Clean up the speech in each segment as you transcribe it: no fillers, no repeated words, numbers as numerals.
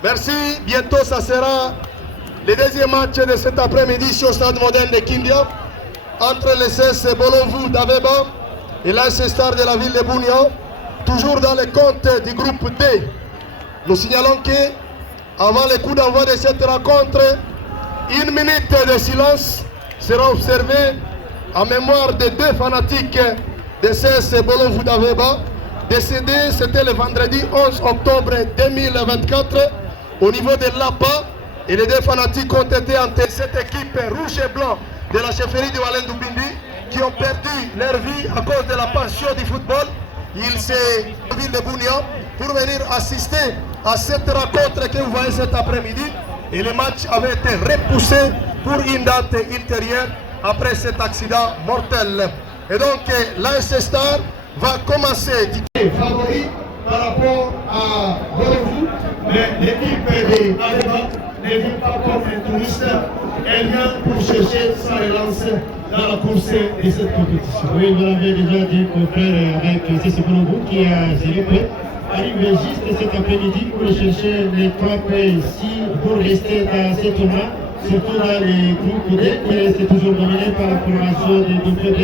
Merci. Bientôt, ça sera le deuxième match de cet après-midi sur le stade moderne de Kindia entre le CS Bolonvou d'Aveba et l'AS Star de la ville de Bunia, toujours dans le compte du groupe D. Nous signalons que, avant le coup d'envoi de cette rencontre, 1 minute de silence sera observée en mémoire de 2 fanatiques de CS Bolonvou d'Aveba, décédés, c'était le vendredi 11 octobre 2024, au niveau de l'APA, et les 2 fanatiques ont été enterrés. Cette équipe rouge et blanc de la chefferie de Walen Dubindi, qui ont perdu leur vie à cause de la passion du football. Ils sont en ville de Bunia pour venir assister à cette rencontre que vous voyez cet après-midi. Et le match avait été repoussé pour une date ultérieure après cet accident mortel. Et donc l'AS Star va commencer du favori par rapport à Bolonvou, mais l'équipe de Aveba ne vient pas comme un touriste, elle vient pour chercher sa relance dans la course de cette compétition. Oui, vous l'avez déjà dit, mon frère, avec C.C. Bolonvou qui a zéro point, arrive juste cet après-midi pour chercher les 3 points ici pour rester dans ce tournoi, surtout dans les groupes D, qui reste toujours dominé par la formation des groupes D.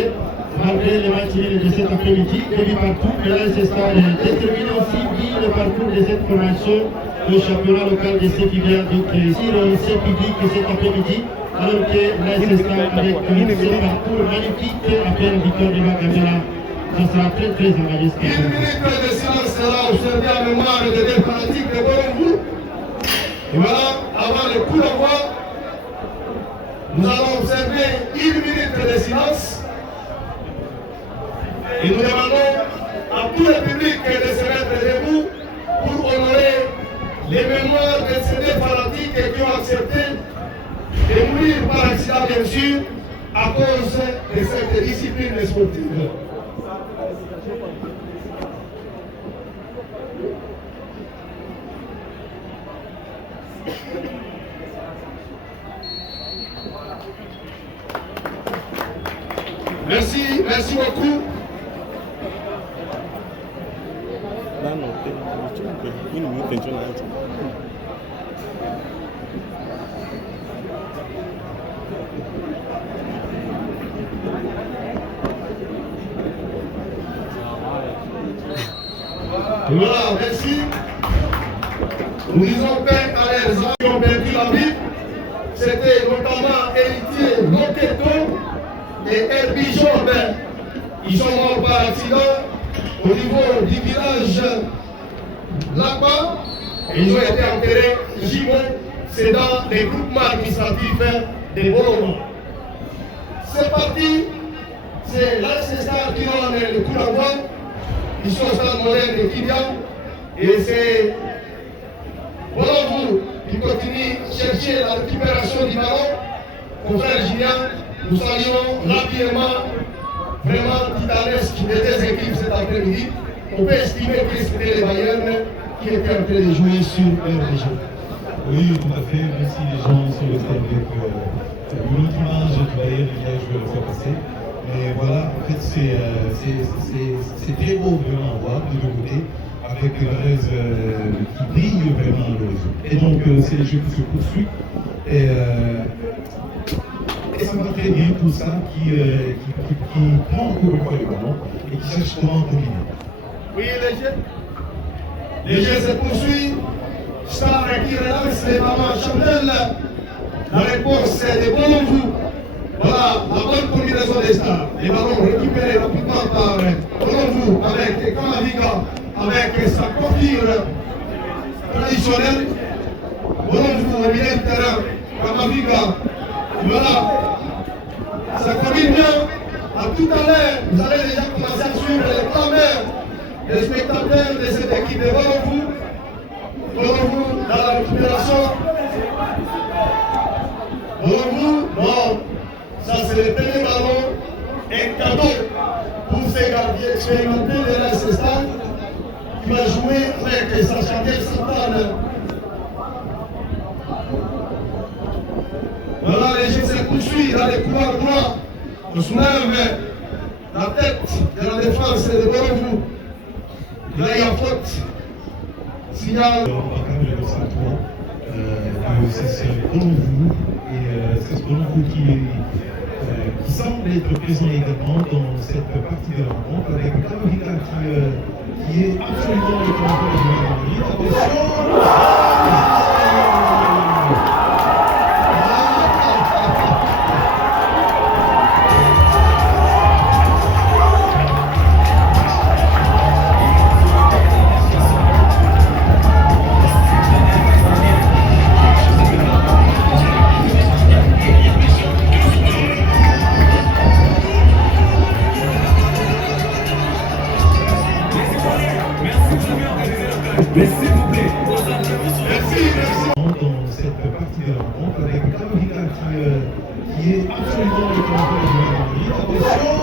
Malgré les matchs de cet après-midi, et puis partout, mais là c'est ça, déterminer aussi le parcours de cette formation au championnat local de Sévilla. Donc sur ce public cet après-midi, alors que là c'est ça avec ce parcours magnifique après la victoire de Magamela, ça sera très très engagé. 1 minute de silence sera observé en mémoire des 2 fanatiques de Bolonvou. Et voilà, avant le coup d'envoi, nous allons observer 1 minute de silence. Et nous demandons à tout le public de se mettre debout pour honorer les mémoires de ces 2 fanatiques qui ont accepté de mourir par accident, bien sûr, à cause de cette discipline sportive. Merci beaucoup. Voilà, merci. Nous disons paix à leurs gens qui ont perdu la vie. C'était notamment Héritier Moketo et Herbie Job. Ils sont morts par accident au niveau du village là-bas. Ils ont été enterrés ici, c'est dans les groupements administratifs de Bolonvou. C'est parti, c'est l'AS Star qui donne le coup d'envoi. Ils sont au stade moderne de Kindia et c'est Bolonvou qui continue à chercher la récupération du ballon. Confrère Julien, nous saluons l'habillement vraiment titanesque des 2 équipes cet après-midi. On peut estimer que c'était les Bayern qui étaient en train de jouer sur leur région. Oui, tout à fait, même si les gens sont restés avec une autre image du Bayern, je vais le faire passer. Mais voilà, en fait, c'est très beau vraiment à voir de 2 côtés, avec Varese qui brille vraiment à l'horizon. Et donc, c'est les jeux qui se poursuivent. Et ça va très bien tout ça qui prend encore une fois le ballon et qui cherche comment combiner. Oui, les jeux se poursuivent. Star qui relance les ballons Chapelle. La réponse est de Bolonvou. Voilà la bonne combinaison des Stars. Les ballons récupérés rapidement par Bolonvou avec Kamaviga, avec sa coiffure traditionnelle. Bolonvou au milieu de terrain. Kamaviga. Voilà. Ça combine bien. À tout à l'heure, vous allez déjà commencer à suivre les clameurs des spectateurs de cette équipe de Bolonvou. Bolonvou dans la Pour vous, non. Ça, c'est le premier ballon. Un cadeau pour ces gardiens expérimentés de la Stade qui va jouer avec sa charnière centrale. Voilà, les jeux se poursuivent dans les couloirs droits. On soulève la tête de la défense de Borofou. Là, il y a faute. Signal. C'est Borofou et c'est Borofou qui semble être présent également dans cette partie de la rencontre avec Kamorika qui est absolument le commentaire de la minute. Attention! Mais s'il vous plaît. Merci. Dans cette partie de la rencontre avec Kamorika qui est absolument le commentaire de la minute. Attention!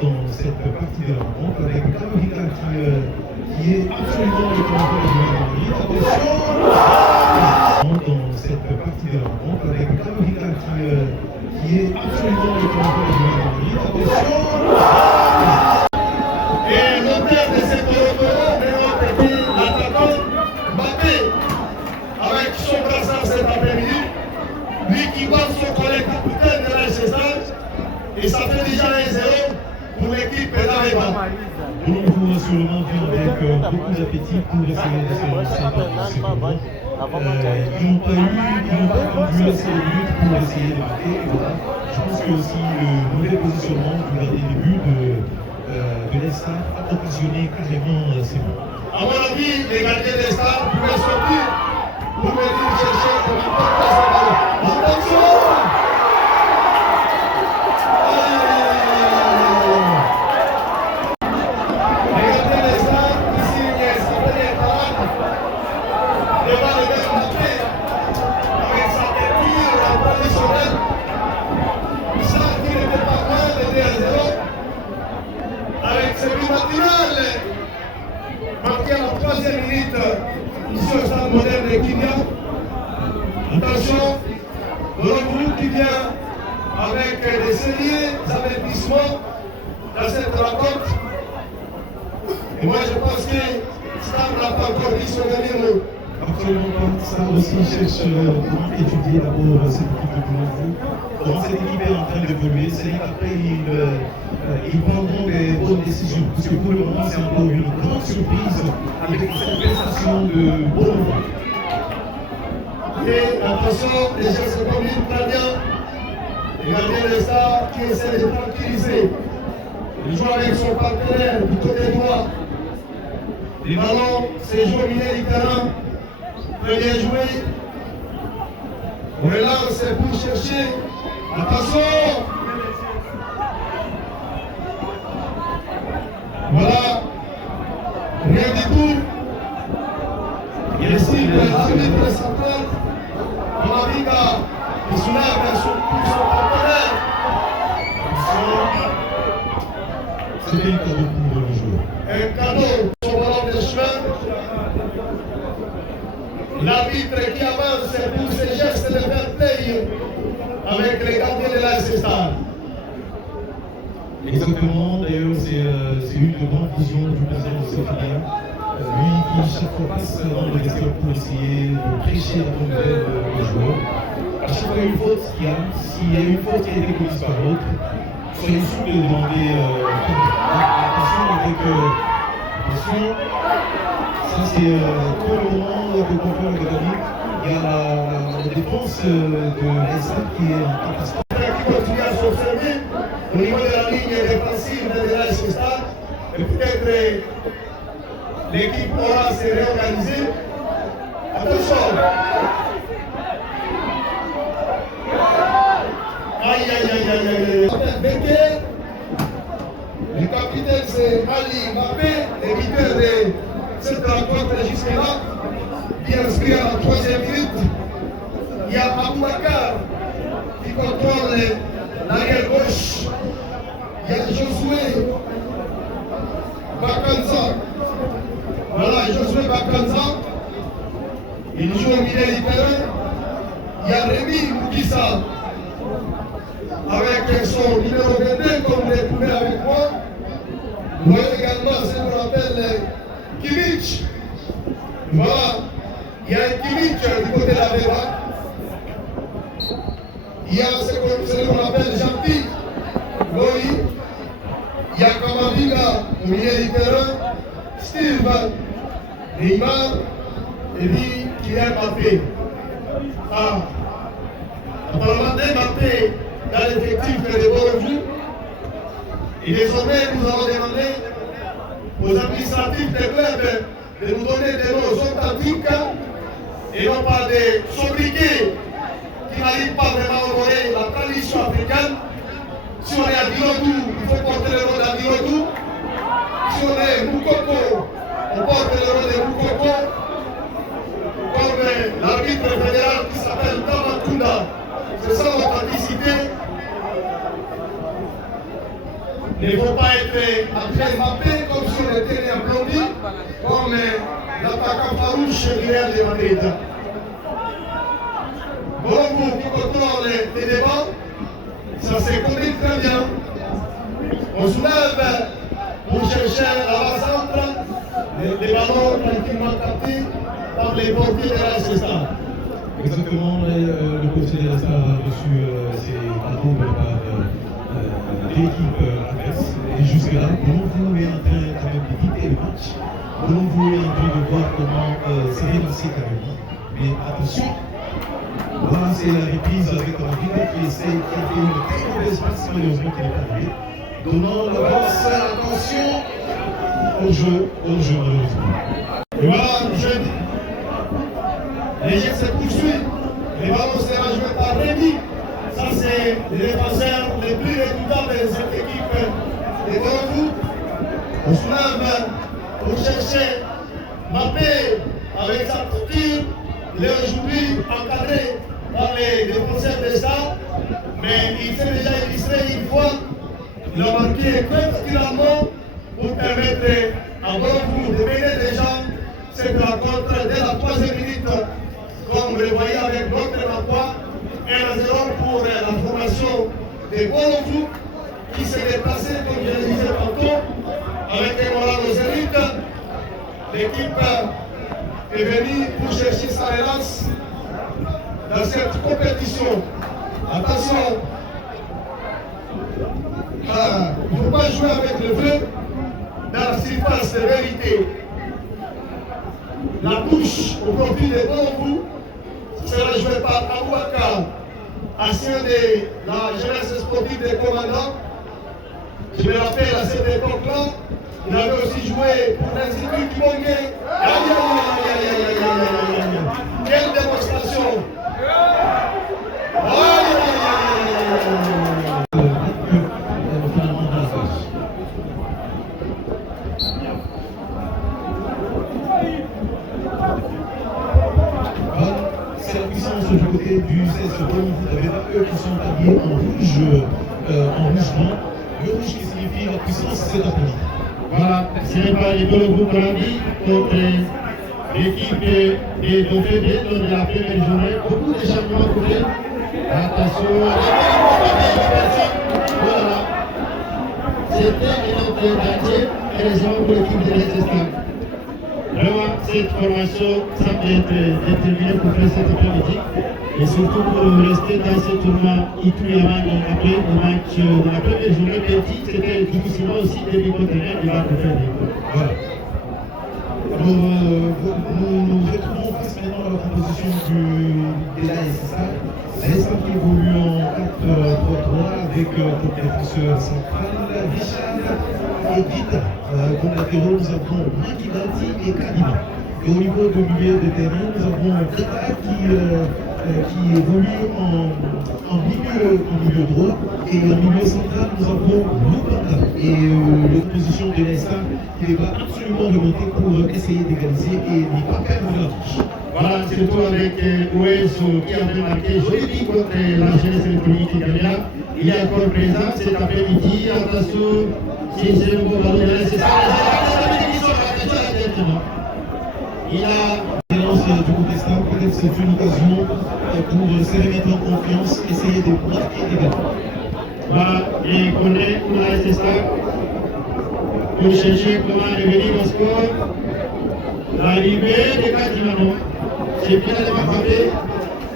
Dans cette partie de la rencontre avec Kamorika qui est absolument le commentaire de la minute. Attention! Dans cette partie de la rencontre avec Kamorika qui est absolument le commentaire de la minute. Attention! Et l'auteur de cette rencontre est notre petit attaquant Mbappé avec son brassard cet après-midi. Lui qui bat son collègue capitaine de la SSA. Et ça fait déjà 1-0 pour l'équipe d'Areva. Borofou sûrement vient avec beaucoup d'appétit pour essayer de se lancer dans ce moment. Ils n'ont pas vu assez de minutes pour essayer de marquer. Voilà. Je pense que aussi le mauvais positionnement du gardien de but de l'Estade a occasionné carrément ces buts. À mon avis, les gardiens des stars pouvaient sortir pour venir chercher comme un porte à ce ballon. Attention! Les gardiens des stars, ici, il y a sa première parade devant le même Mbappé avec sa têture traditionnelle. Ça qui n'était pas loin de 2-0 avec ce but matinal. Marqué à la 3e minute ici au stade moderne de Kindia. Attention, Borofou qui vient avec des sérieux avertissements dans cette rencontre. Et moi je pense que Stade n'a pas encore dit son dernier mot. Absolument pas. Ça aussi cherche comment étudier d'abord cette équipe de Borofou. Comment cette équipe est en train d'évoluer. C'est qu'après ils prendront des bonnes décisions. Parce que pour le moment c'est encore une grande surprise avec cette prestation de Borofou. Et attention, les gens se combinent très bien. Le gardien de Stade qui essaie de tranquilliser. Il joue avec son partenaire du côté droit. Les ballons se jouent au milieu du terrain. Très bien joué. On relance pour chercher. Attention! Voilà. Rien du tout. Il estime l'arbitre central. Mamaviga qui soulève pour son partenaire. C'était un cadeau pour le joueur. Un cadeau sur le ballon de chemin. L'arbitre qui avance pour ses gestes de fair play avec les gardiens de la SSA. Exactement, d'ailleurs c'est une grande vision du président de Sofia. Lui qui chaque fois passe dans le vestiaire pour essayer de prêcher la bonne nouvelle aux joueurs. À chaque fois une faute qu'il y a, s'il y a une faute qui a été commise par l'autre, soyez sûrs de demander attention avec attention. Ça c'est pour le moment de confort de David. Il y a la défense de l'Estade qui est en catastrophe. Qui continue à s'observer au niveau de la ligne défensive de la SSA. Et peut-être l'équipe aura se réorganiser. Attention! Aïe aïe aïe aïe aïe aïe. Le capitaine c'est Ali Mbappé, le leader de cette rencontre jusque-là, qui est inscrit à la 3e minute. Il y a Aboubakar joué Bakanza. Il joue au milieu du terrain. Il y a Rémi Moukissa avec son numéro 22, comme vous le pouvez avec moi. Vous voyez également ce qu'on appelle Kimmich. Voilà. Il y a un Kimmich du côté de la Béba. Il y a ce qu'on appelle Jean-Pierre Loïc. Il y a Kamavinga au milieu du terrain. Steve, Neymar et puis Kylian Mbappé. Ah, apparemment Mbappé dans l'effectif de Borovu. Et désormais, nous avons demandé aux administratifs des clubs de nous donner des noms authentiques et non pas des sobriquets qui n'arrivent pas vraiment à honorer la tradition africaine. Si on est à Bilotou, il faut porter le nom d'Abilotou. Si on est Moukoko, on porte le nom de Moukoko. Comme l'arbitre fédéral qui s'appelle Tamakunda. C'est ça l'authenticité. Ne faut pas être après Mbappé comme si on était né en Colombie, comme l'attaquant farouche du Real de Madrid. Bon, vous qui contrôlez les débats, ça se conduit très bien. On soulève pour chercher l'avant-centre, les ballons tranquillement captés par les portiers de la Cesta. Exactement, le coach de l'Esta a reçu ses cadeaux par l'équipe adverse. Et jusque-là, Bolonvou est en train quand même de quitter le match. Bolonvou est en train de voir comment c'est relancé carrément. Mais attention, voilà, c'est la reprise avec Kamavinga qui a fait une très mauvaise passe, malheureusement qui n'est pas arrivée. Donnant la passe, attention, au jeu malheureusement. Et voilà, les jeux se poursuivent. Les ballons seront joués par Rémi. Ça, c'est les défenseurs les plus redoutables de cette équipe de Borovu. On soulève pour chercher Mbappé avec sa structure. Il est aujourd'hui encadré par les défenseurs de l'État. Mais il s'est déjà illustré une fois. Il a marqué finalement pour permettre à Borovu de mener déjà cette rencontre dès la 3e minute. Comme vous le voyez avec notre emploi, 1-0 pour la formation de Borovu qui s'est déplacée, comme je le disais tantôt, avec un moral aux élites. L'équipe est venue pour chercher sa relance dans cette compétition. Attention, il ne faut pas jouer avec le feu dans la surface de vérité. La touche au profit de Borovu sera jouée par Abouaka, ancien de la jeunesse sportive des commandants. Je me rappelle à cette époque-là, il avait aussi joué pour l'Institut du Bongué. Quelle démonstration! Du côté du 16 Bolonvou, vous avez eux qui sont habillés en rouge blanc. Le rouge qui signifie la puissance cet après-midi. Voilà, c'est pas les Bolonvou Colombi contre l'équipe des Dauphinés lors de la première journée. Beaucoup de changements pour eux. Attention, voilà. C'était un autre danger, heureusement pour l'équipe de l'Est-Estam. Vraiment, cette formation semble être déterminée pour faire cet après-midi et surtout pour rester dans ce tournoi Itouyaman après le match de la première journée petit, c'était difficilement aussi de contenir il va faire des coups. Voilà. Nous retrouvons face maintenant à la composition de l'ASSA. L'ASSA qui évolue en 4-3-3 avec comme défenseur central Richard et Guida. Comme latéraux, nous avons Makidati et Kadima. Et au niveau du milieu de terrain, nous avons Gata qui évolue en milieu droit. Et en milieu central, nous avons Lupanda. Et l'opposition de l'Esta qui va absolument remonter pour essayer d'égaliser et n'y pas perdre la touche. Voilà, surtout avec Ouesso qui avait marqué joli contre la jeunesse électronique italienne. Il est encore présent cet après-midi. Attention, si c'est le bon ballon de la c'est ça. Attention à la tête. Il a du côté staff, peut-être c'est une occasion pour se remettre en confiance, essayer de marquer les gars. Voilà, et qu'on est pour la SSA pour chercher comment revenir au score. L'arrivée des Katimano, c'est bien de m'appeler,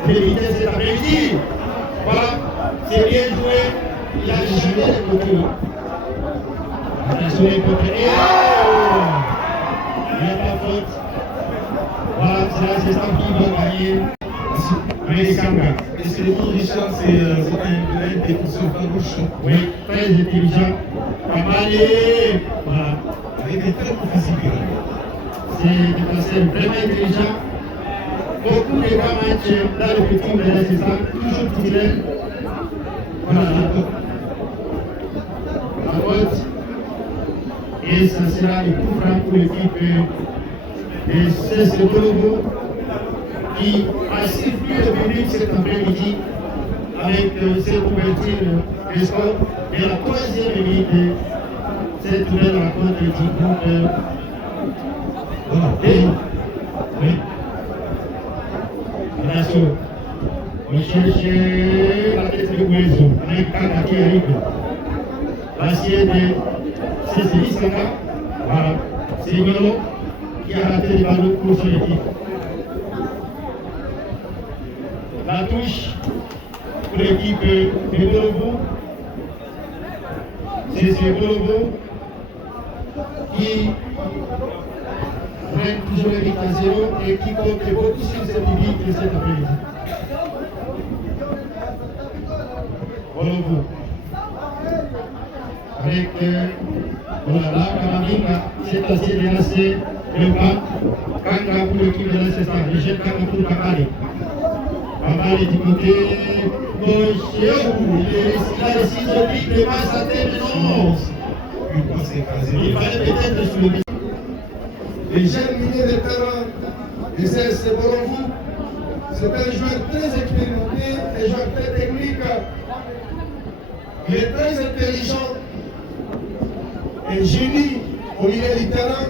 d'éviter cet après-midi. Voilà, c'est bien joué, il a jamais les côtés. Attention les côtés. Il n'y a pas faute. Voilà, c'est la SSA qui va gagner avec Kanga. Et c'est le monde Richard, c'est un défenseur farouche. Oui, très intelligent. Pas mal. Voilà. Avec un très bon physique. C'est des défenseurs vraiment intelligents. Beaucoup de grands matchs dans le petit de la saison, toujours titulaires. Voilà. La faute. Et ça sera le coup franc pour l'équipe de CSC Bolobo qui a sifflé le public cet après-midi avec cette ouverture de score et la troisième minute de cette nouvelle rencontre du groupe. Voilà. Et, oui. Attention, on cherche la tête de Ouezo avec Kaka qui arrive. L'acier de Cécile Kaka, voilà, c'est Melo qui a raté les ballons pour son équipe. La touche pour l'équipe de Bolobo. C'est Bolobo qui mène toujours les 8 à 0 et qui compte beaucoup sur ce public de cet après-midi. Bolobo. Avec voilà, Kamavinga, c'est assez délancé le banc. Kanga pour l'équipe de l'Ancestar. Le jeune Kanga pour Kakali. Kakali du côté gauche. Il a les 6 obliques de passe à terre, non. Il fallait peut-être soulever. Les jeunes milieux de terrain de CSC Bolovo, c'est un joueur très expérimenté, un joueur très technique. Il est très intelligent, un génie au milieu du terrain.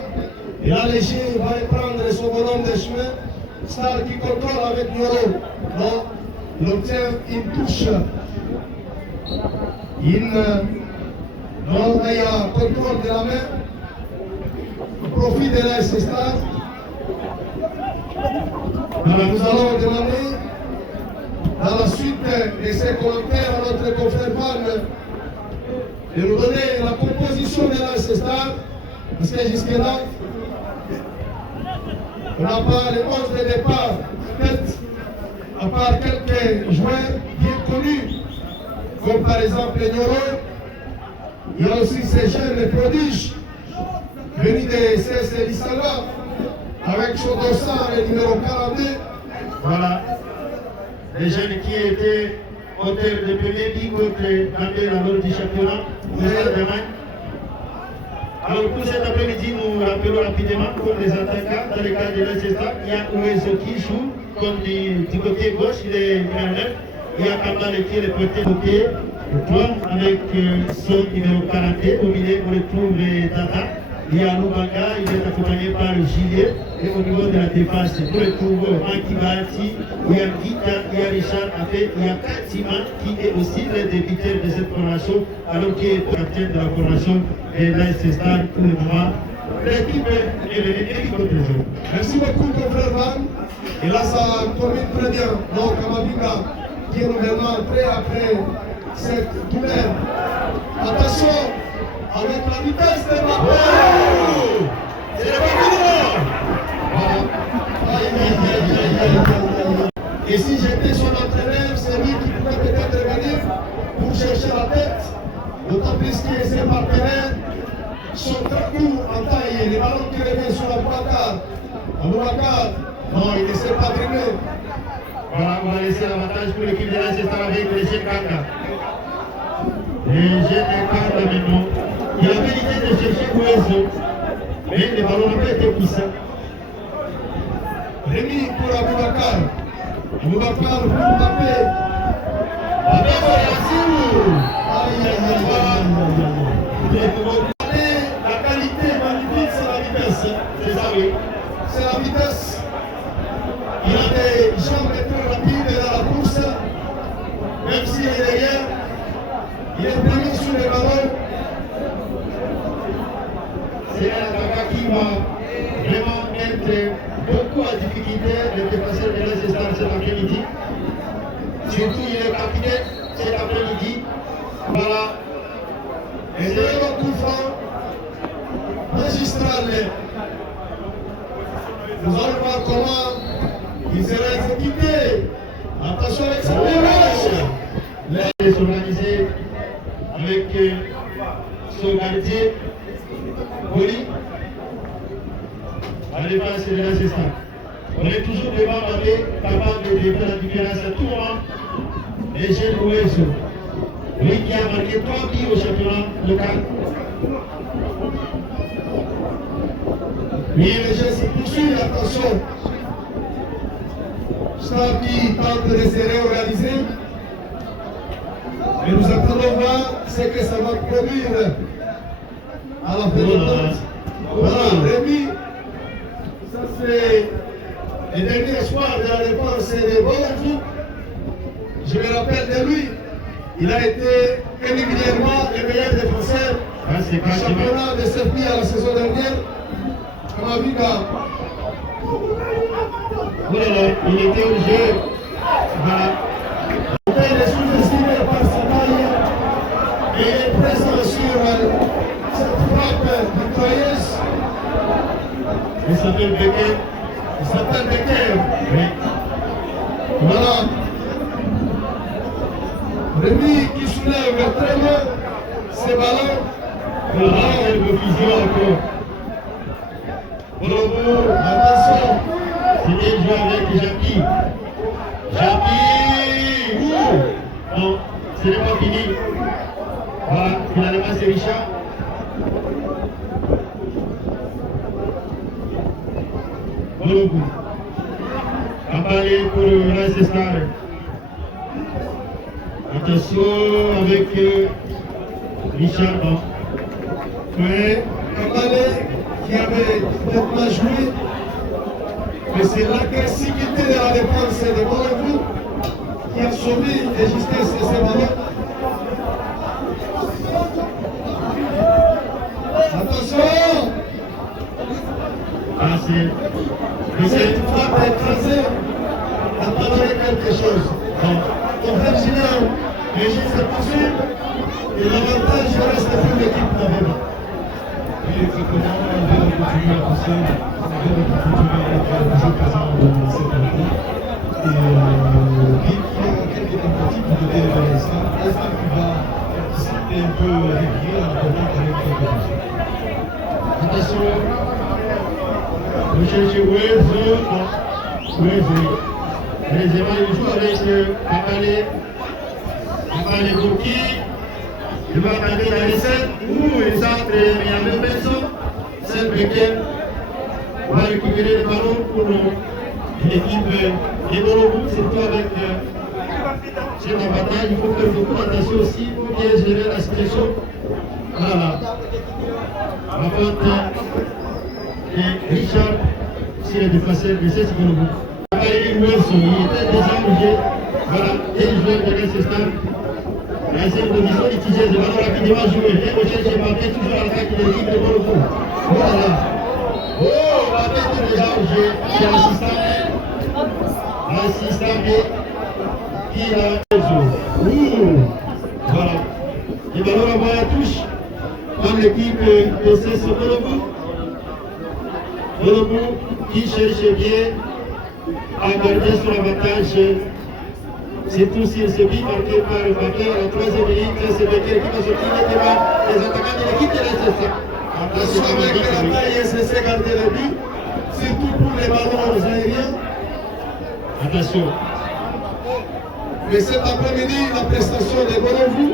Et là, le génie va prendre son bonhomme de chemin. Star qui contrôle avec Nyoro. Non, il obtient une touche. Non, il y a contrôle de la main. Profit de la Star. Alors, nous allons demander, dans la suite de ces commentaires à notre confrère Van, de nous donner la composition de la Star, parce que jusque-là, on n'a pas les 11 de départ, peut-être, à part quelques joueurs bien connus, comme par exemple Nyoro. Il y a aussi ces jeunes prodiges venus de CSC Lissala, avec son dossard, le numéro 42. Voilà, les jeunes qui étaient auteurs de premier but contre la lors du championnat pour l'Allemagne. Alors pour cet après-midi, nous rappelons rapidement comme les attaquants dans le cas de l'Ancestar, il y a Ouezo qui joue comme du côté gauche, il est numéro 9. Il y a Kamale qui est le côté droit avec son numéro 42. Au milieu, on retrouve Tata. Il y a Lubanga, il est accompagné par Gilet. Et au niveau de la défense, on retrouve Makibati, il y a Gita, il y a Richard Afé, il y a Katima qui est aussi le débiteur de cette formation, alors qu'il est capitaine de la formation et là c'est Star pour le moment. L'équipe est venue contre le jeu. Merci beaucoup, mon frère Van. Et là, ça combine très bien. Donc, Kamavinga, qui est nouvellement entré après cette douleur. Attention, avec la vitesse de Mbappé. C'est le Babylon. Et si j'étais son entraîneur, c'est lui qui pourrait peut-être venir pour chercher la tête. D'autant plus que ses partenaires sont très courts en taille. Les ballons qui reviennent sur Aboubacar. Aboubacar, non, il ne sait pas dribbler. Voilà, on va laisser l'avantage pour l'équipe de l'Ancestar avec les jeunes Kanga. Les jeunes Kanga maintenant. Il a mérité de chercher Ouezo, mais les ballons n'ont pas été puissants. Rémi pour Aboubacar. Aboubacar pour Mbappé. Mbappé pour Yassirou. Aïe, aïe, aïe. La qualité magnifique, c'est la vitesse. C'est ça, oui. c'est la vitesse. Il a des jambes très rapides dans la course. Même s'il est derrière, il est premier sur les ballons. C'est un attaquant qui va vraiment être beaucoup en difficulté de dépasser de Leicester cet après-midi. Surtout, il est capitaine cet après-midi. Voilà. Et c'est un coup franc magistral. Nous allons voir comment il sera exécuté. Attention avec sa virage. Il est organisé avec son gardien, Boli, à défense de Leicester. On est toujours devant Mbappé, capable de faire la différence à tout moment. Et Gilles Loueso, lui qui a marqué 3 buts au championnat local. Oui, les jeux se poursuivent, attention. Xavi tente de se réorganiser. Mais nous attendons voir ce que ça va produire à la fin de compte. Voilà, Rémi, ça c'est le dernier espoir de la défense de Bologna. Je me rappelle de lui, il a été régulièrement le meilleur défenseur du championnat de cette à la saison dernière. Kamavinga. Voilà, il était au jeu. Voilà. Il est sous-estimé par sa taille et il est présent sur cette frappe victorieuse. Il s'appelle Becker. Il s'appelle Becker. Oui. Voilà. Rémi qui soulève très loin ses ballons. Voilà, quelques fusions encore. Bravo, attention. C'est bien joué avec Jackie. Jackie. Non, ce n'est pas fini. Voilà, finalement c'est Richard. Bon coup. Abalé pour Leicester. Attention avec Richard. Non. Oui, Kabalé qui avait complètement joué. Mais c'est l'agressivité de la défense de Bologna qui a sauvé les justesses de ces ballons. Attention! Ah, c'est. Cette frappe écrasée a pas donné quelque chose. Ton frère Julien, les jeux se poursuivent et l'avantage reste pour l'équipe d'Aveva. Oui, exactement. On va continuer à pousser. On va continuer à être toujours présent dans cette rencontre. Et il y a quelques tentatives de côté de l'Estar. L'Estar qui va participer un peu régulier à la rencontre avec quelques buts. Attention. Vous cherchez Wezo. Wezo. Les éléments, il joue avec Abalé. Abalé Goki. Il va attendre dans les scènes. Ouh, il centre, mais il y a même personne. C'est Becker. On va récupérer le ballon pour l'équipe des Bologna, surtout avec cet avantage. Il faut faire beaucoup d'attention aussi pour bien gérer la situation. Voilà. La faute de Richard, c'est le défenseur de cette Bologna. Il était déjà obligé. Voilà, et il jouait de Leicester. Dans cette position litigieuse, le ballon rapidement joué. Et recherche Mbappé, toujours à l'attaque de l'équipe de Bologna. Voilà. Oh, Mbappé est déjà obligé. C'est l'assistant. L'assistant qui a Ouh. Voilà. Le ballon envoie à touche par l'équipe de CS Bologna. Bologna qui cherche bien à garder son avantage. Surtout si ce but marqué par Mbappé à la 3e minute, c'est Becker qui va sortir devant les attaquants de l'équipe de Leicester. Attention avec la taille et cesser garder le but, surtout pour les ballons aériens. Attention. Mais cet après-midi, la prestation de Bologna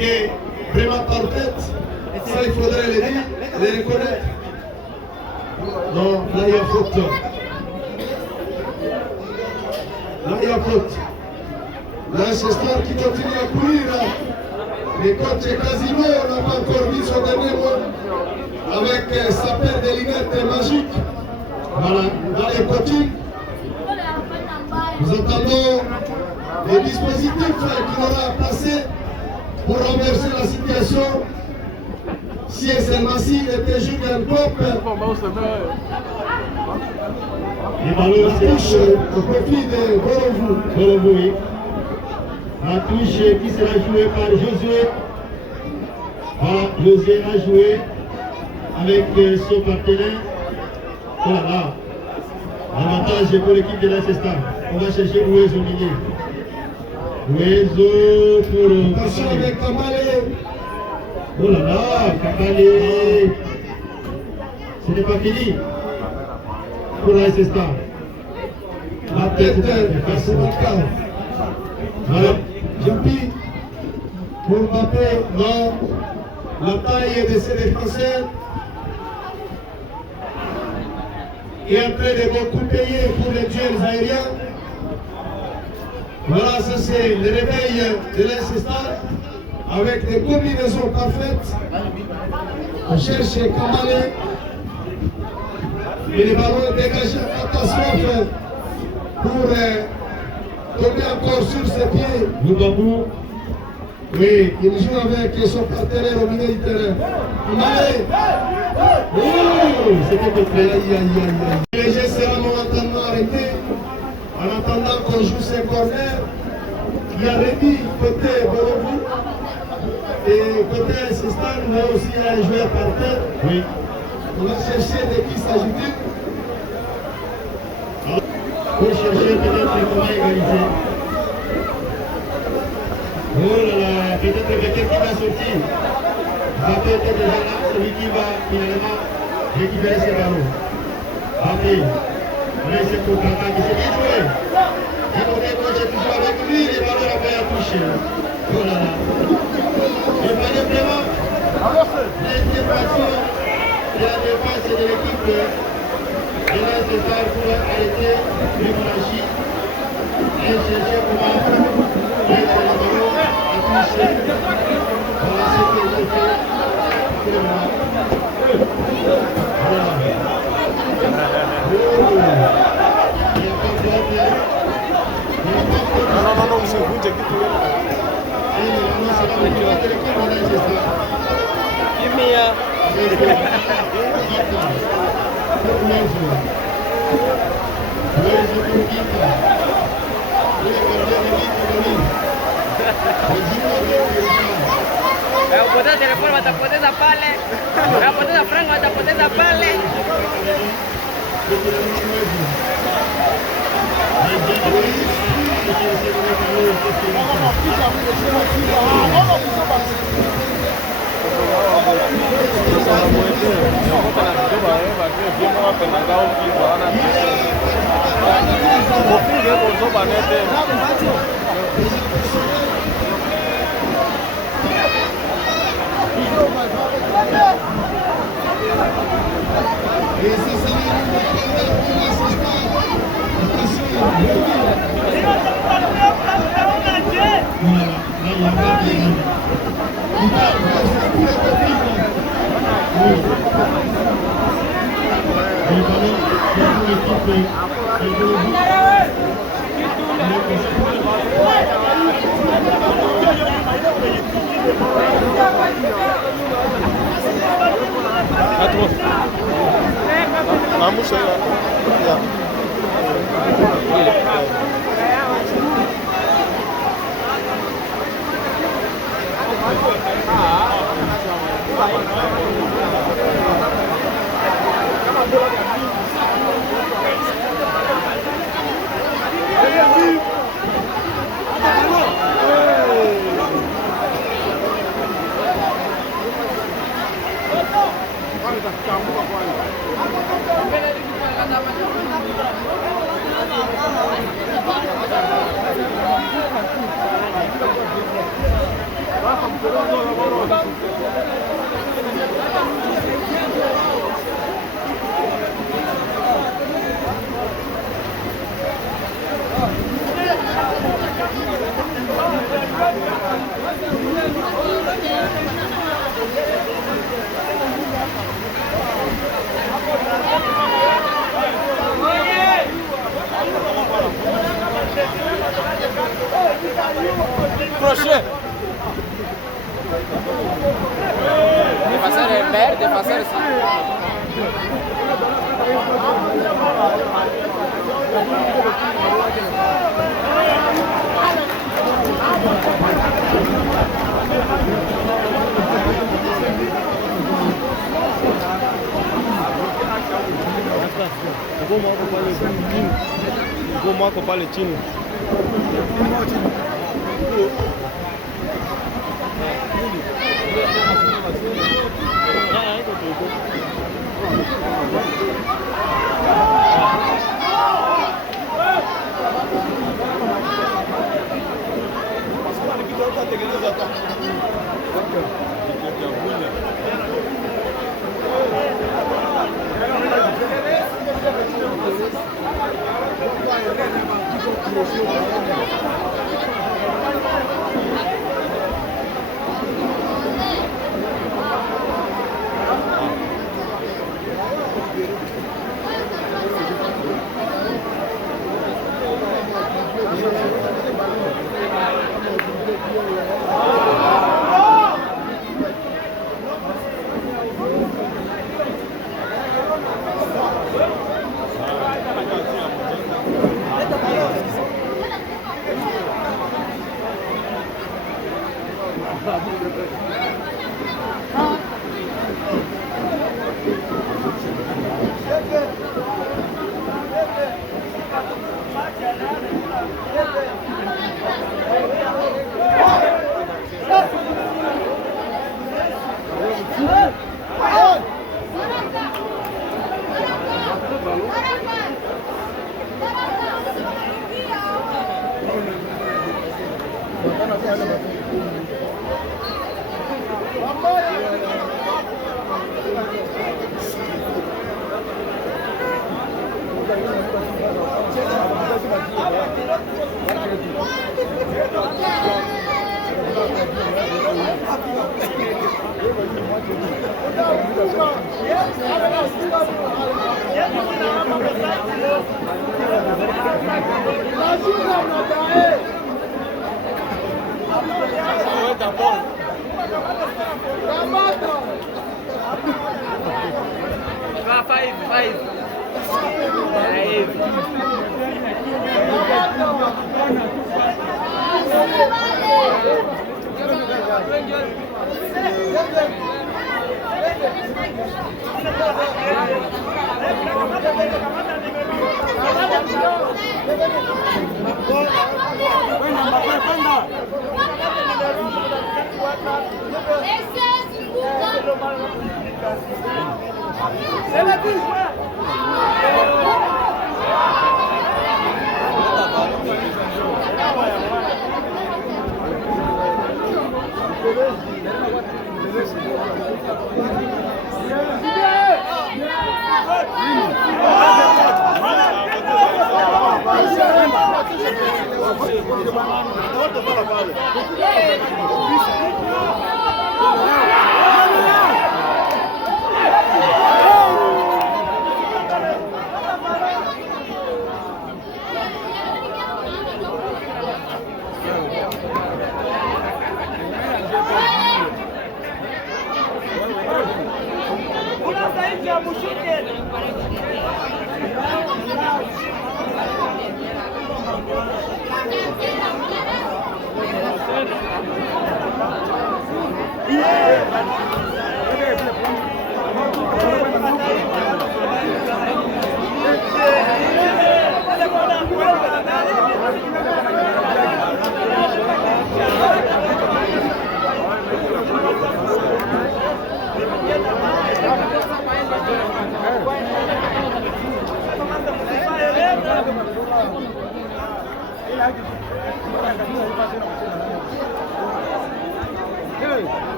est vraiment parfaite. Ça, il faudrait le dire, le reconnaître. Non, là, il y a faute. Là, il y a faute. Leicester qui continue à courir. Le coach Casino n'a pas encore mis son dernier mot avec sa paire de lunettes magiques. Voilà, dans les coachings, nous attendons les dispositifs qu'il aura placés pour renverser la situation. Si et seulement s'il était Julien Pop, Les ballons, la touche au profit de Bolovou. oui. La touche qui sera jouée par Josué. Voilà, Josué a joué avec son partenaire. Oh là là. Avantage pour l'équipe de l'Ancestar. On va chercher Ouezo Minier. Ouezo pour Attention avec Kamale. Oh là là, Kamale. Ce n'est pas fini pour l'Ancestar. La tête de Sénégal. Voilà. Jean-Pierre, pour Mbappé, non. La taille de ces défenseurs est en train de beaucoup payer pour les duels aériens. Voilà, ça c'est le réveil de l'Ancestar avec des combinaisons parfaites. On cherche Kamale. Et les ballons dégagés en catastrophe pour tomber encore sur ses pieds. Loubabou. Oui, il joue avec son partenaire au milieu du terrain. Allez. Oh, c'était Aïe, complet. aïe, aïe, aïe. Le jeu sera momentanément arrêté en attendant qu'on joue ses corners. Il y a Rémi côté Bolovou et côté Ancestar, il y a aussi un joueur par terre. Oui. On va chercher de qui s'agit-il. Pour chercher peut-être comment égaliser. Oh là là, peut-être quelqu'un qui va sortir. Mbappé était déjà là, celui qui va finalement récupérer ses ballons. Mbappé, on essaie pour Kaka qui s'est bien joué. Il connaît moi j'ai toujours avec lui, les ballons n'ont pas touché. Oh là là. Il fallait vraiment l'intervention de la défense de l'équipe de l'Ancestar pour arrêter l'hémorragie et chercher comment mettre le ballon à toucher. Voilà ce que j'ai fait pour le moment. Voilà. Oh. Il n'y a pas d'autre. Non, c'est vous, j'ai quitté. Et normalement, c'est la victoire de l'équipe de l'Ancestar. Poteza reforma, poteza pale. Poteza frango, poteza pale. Et ça sera pour l'Ancestar. Vamos chegar. Mbele crochet. Défenseur est vert, défenseur Vou ocupar o time.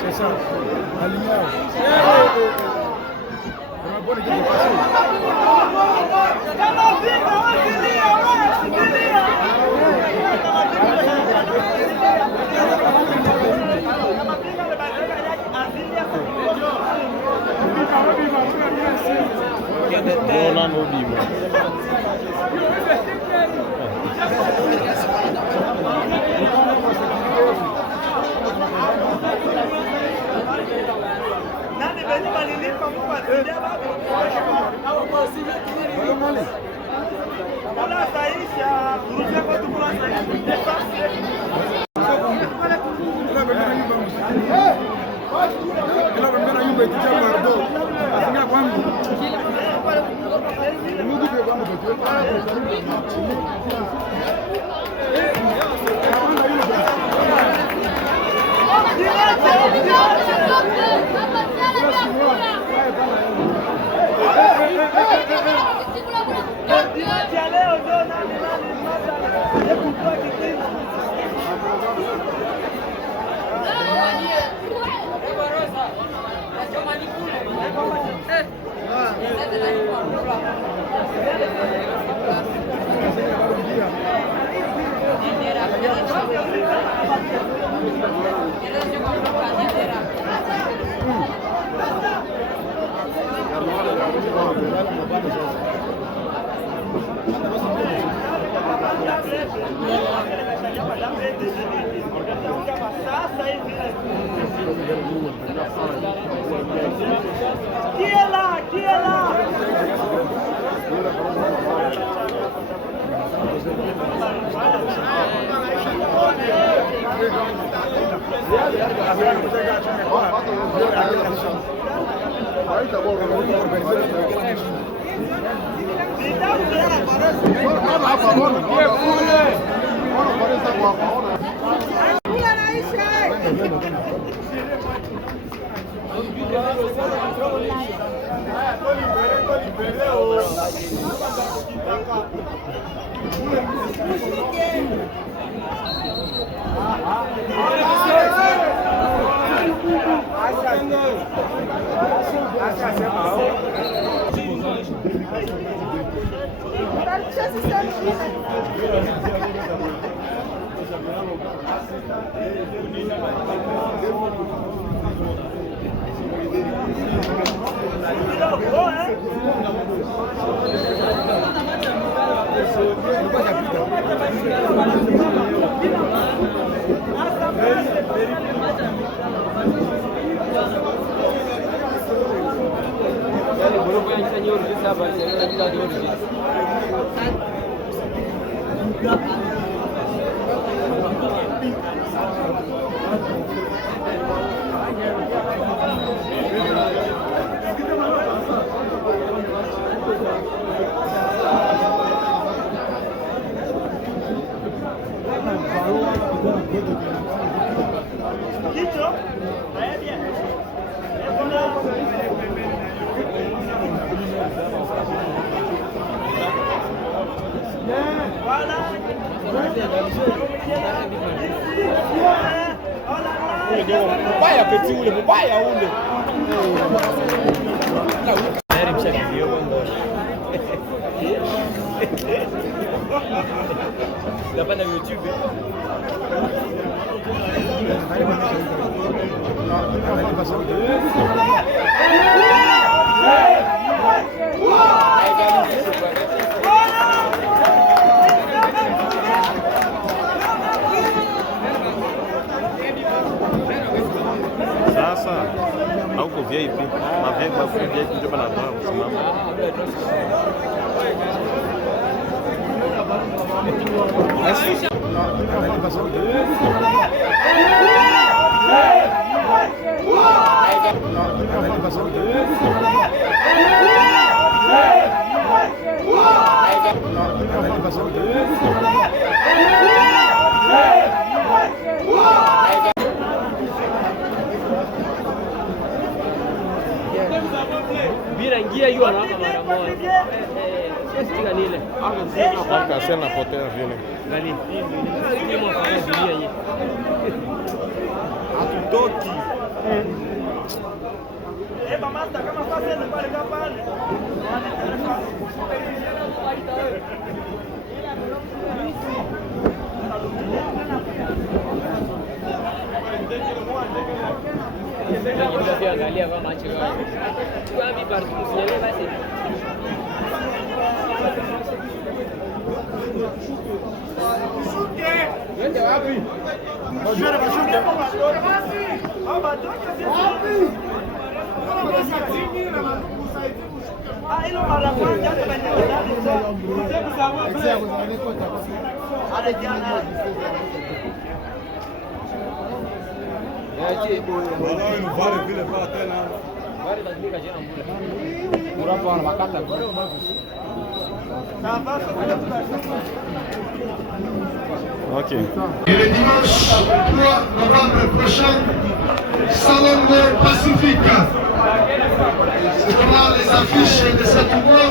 C'est ça. Alignage. On a bonne équipe de passer. Qui est là? Qui est là? Mubaya petit ule, mubaya ule. Tayari mshakimbia huko. Napenda YouTube. Sasa hauko VIP, na VIP ndio banataka kusimama. Bila ingia hiyo na mara moja. Sisi nile. Aka sema potea vile. Angalia. Hii mwafagia hii. Hatutoki. Mamasta kama pasa ni pale pale. Angalia kama macho yao. Tu ami partout, usielewe basi. Yote wapi? Bajura bashuke. Baba toka wapi? Ah, ilo mara kwanza hata bani ndani sasa. Sasa sababu. Ada jana. Vale vile pala tena. Vale badilika jana mbula. Murapo wana makata. Ok. Et le dimanche 3 novembre prochain, Salon Pacifique. Ce sera les affiches de cette mois,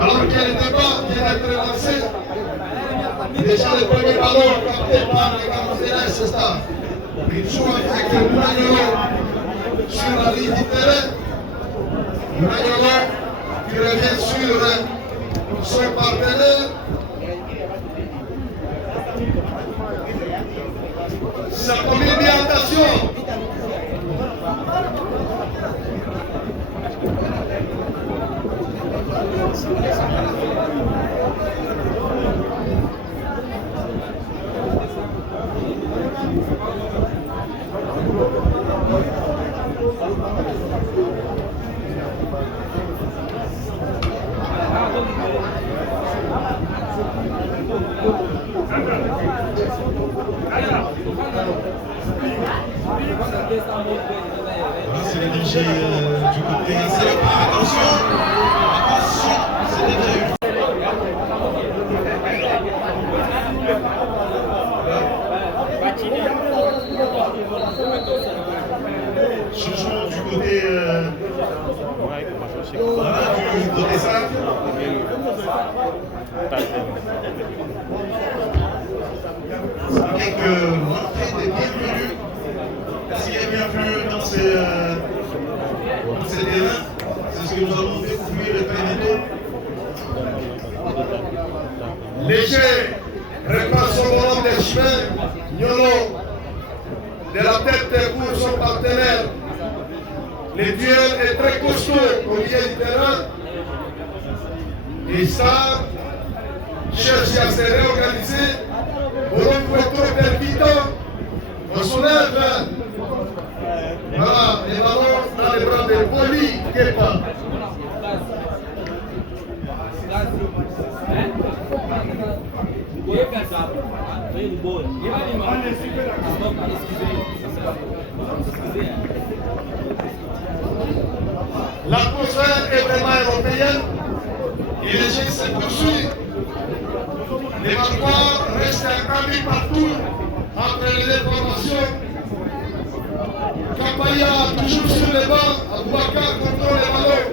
alors que le débat vient d'être lancé. Déjà le premier ballon capté par les Camerounais, c'est ça. Il joue avec Mounagno sur la ligne du terrain. Mounagno qui revient sur son partenaire. Sa première orientation. Voilà, c'est le DJ du côté. C'est la première. Attention, attention, c'est déjà eu. Changement du côté. Voilà, du côté ça. Avec l'entrée des bienvenus. S'il est bienvenu dans ces terrains, c'est ce que nous allons découvrir très bientôt. Léger, prépare son bonhomme des chemins, Nyolo, de la tête pour son partenaire. Le duel est très costaud au milieu du terrain. Et ça, cherche à se réorganiser. Bolon est trop percutant dans son œuvre. Voilà, les ballons dans les bras de Boli Kepa. L'atmosphère est vraiment européenne et les jeux se poursuivent. Les marqueurs restent un partout entre les deux formations. Kampaya toujours sur les bancs, Aboubakar contrôle les ballons.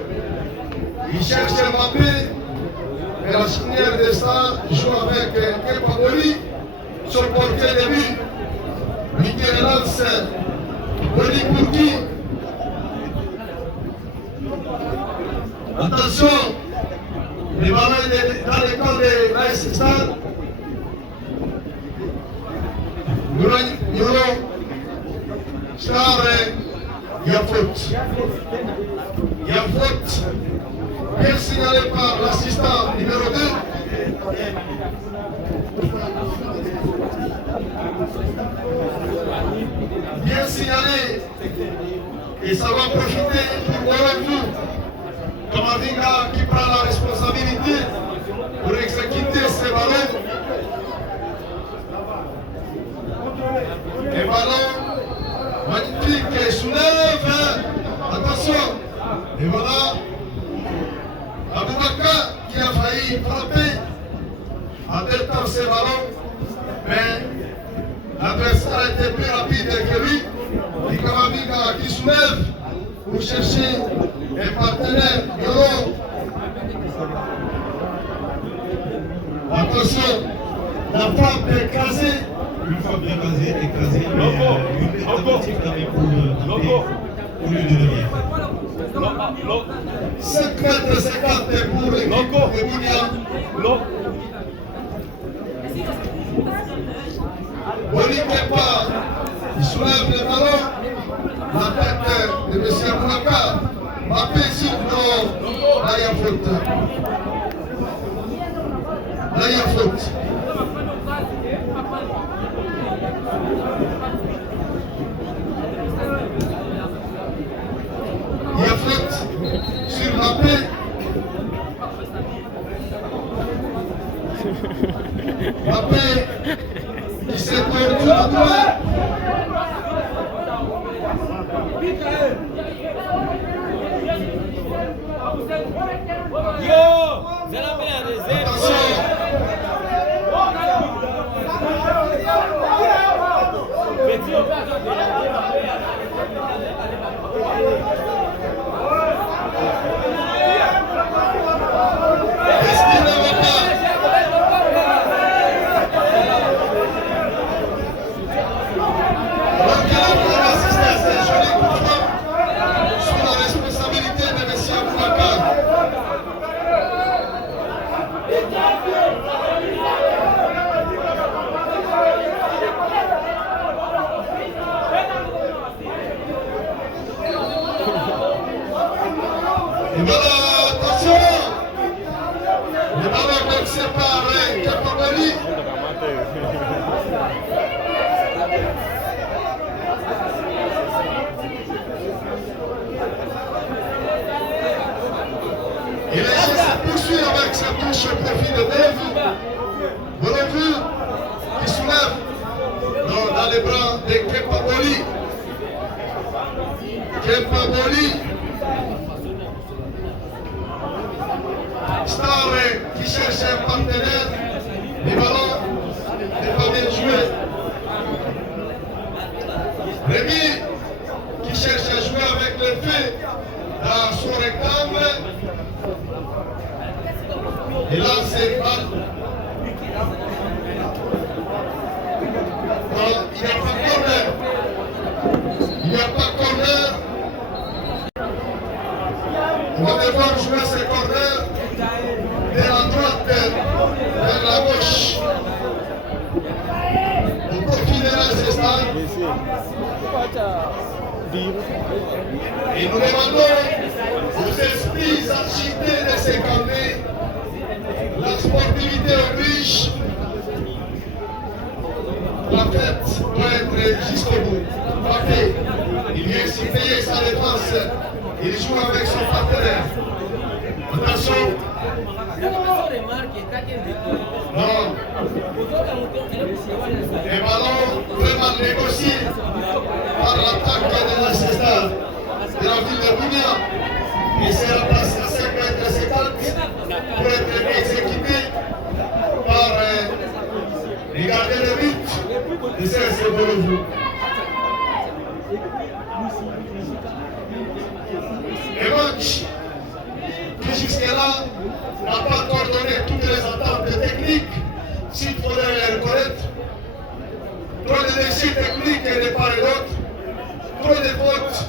Il cherche Mbappé, mais la charnière de ça joue avec Kepa Boli, son portier de but. Mikel Lance, Boli pour qui? Attention, les ballons dans les camps de l'AS Stade. Nyolo, Stare, il y a faute. Il y a faute. Bien signalé par l'assistant numéro 2. Bien signalé. Et ça va profiter pour Bolon. Kamavinga qui prend la responsabilité pour exécuter ces ballons. Les ballons magnifiques et soulèvent. Attention. Et voilà. Aboubakar qui a failli frapper en détendant ses ballons. Mais l'adversaire a été plus rapide que lui. Et Kamavinga qui soulève pour chercher un partenaire. Yolo. Attention. La frappe écrasée. Une fois bien écrasé, mais une tentative quand même pour tenter au lieu de rien. 5 mètres 50 pour l'équipe de Bounia. Boli Kepa, il soulève le ballon. La tête de M. Bounaka. Mbappé sur non. Là, il y a faute. Là, il y a faute. Il y a faute sur Mbappé. Mbappé qui s'est perdu à droite. Et voilà, attention! Le ballon donc sépare Kapabali. Et les gens se poursuivent avec sa touche au profit de Bellevue. Bellevue qui soulève dans les bras de Kapabali. Kapabali. Star qui cherche un partenaire, les ballons n'est pas bien joué. Rémi qui cherche à jouer avec les pieds dans son rectangle. Et là c'est balle. Non, il n'y a pas corner. Il n'y a pas corner. On va devoir jouer ces corners. De la droite vers la gauche. On profilera ce stade. Et nous demandons aux esprits agités de ces camps. La sportivité oblige. La fête doit être jusqu'au bout. Mbappé, il vient payer sa défense. Il joue avec son partenaire. Attention. Non. Les ballons vraiment négociés par l'attaque de l'ancestral de la ville de Bounia. Il sera passé à 5 mètres 50 pour être exécuté par les gardiens de but de CSC Bellevue. Le match qui jusque-là n'a pas coordonné toutes les attentes techniques, s'il faudrait les reconnaître. Trop de déchets techniques de part et d'autre, trop de fautes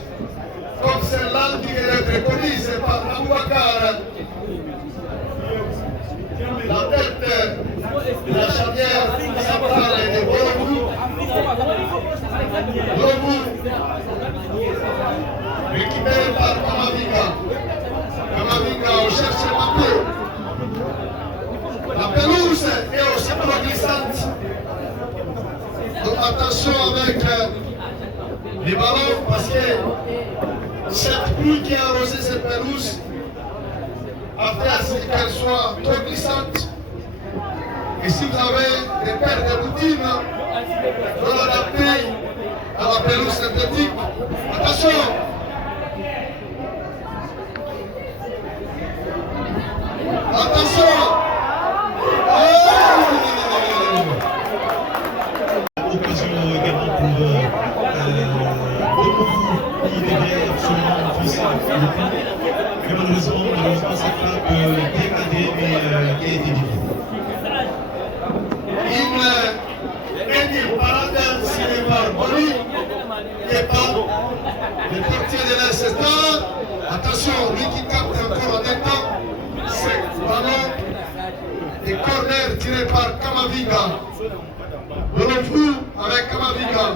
comme celle-là qui vient d'être commise par Aboubacar. La tête de la charnière centrale de Bellevue. Récupéré par Kamavinga. Kamavinga, on cherche Mbappé. La pelouse est aussi trop glissante. Donc attention avec les ballons parce que cette pluie qui a arrosé cette pelouse a fait à ce qu'elle soit trop glissante. Et si vous avez des paires de bottines, vous l'adaptez à la pelouse synthétique. Attention! Attention! Occasion également pour Bellevue qui devait absolument enfoncer le camp. Mais malheureusement cette frappe décadée mais qui a été déviée. Une parade tirée par Boli, Kepa, le portier de l'Ancestor. Attention, lui qui capte encore en même temps. C'est ballon et corner tiré par Kamavinga. Ballon fou avec Kamavinga.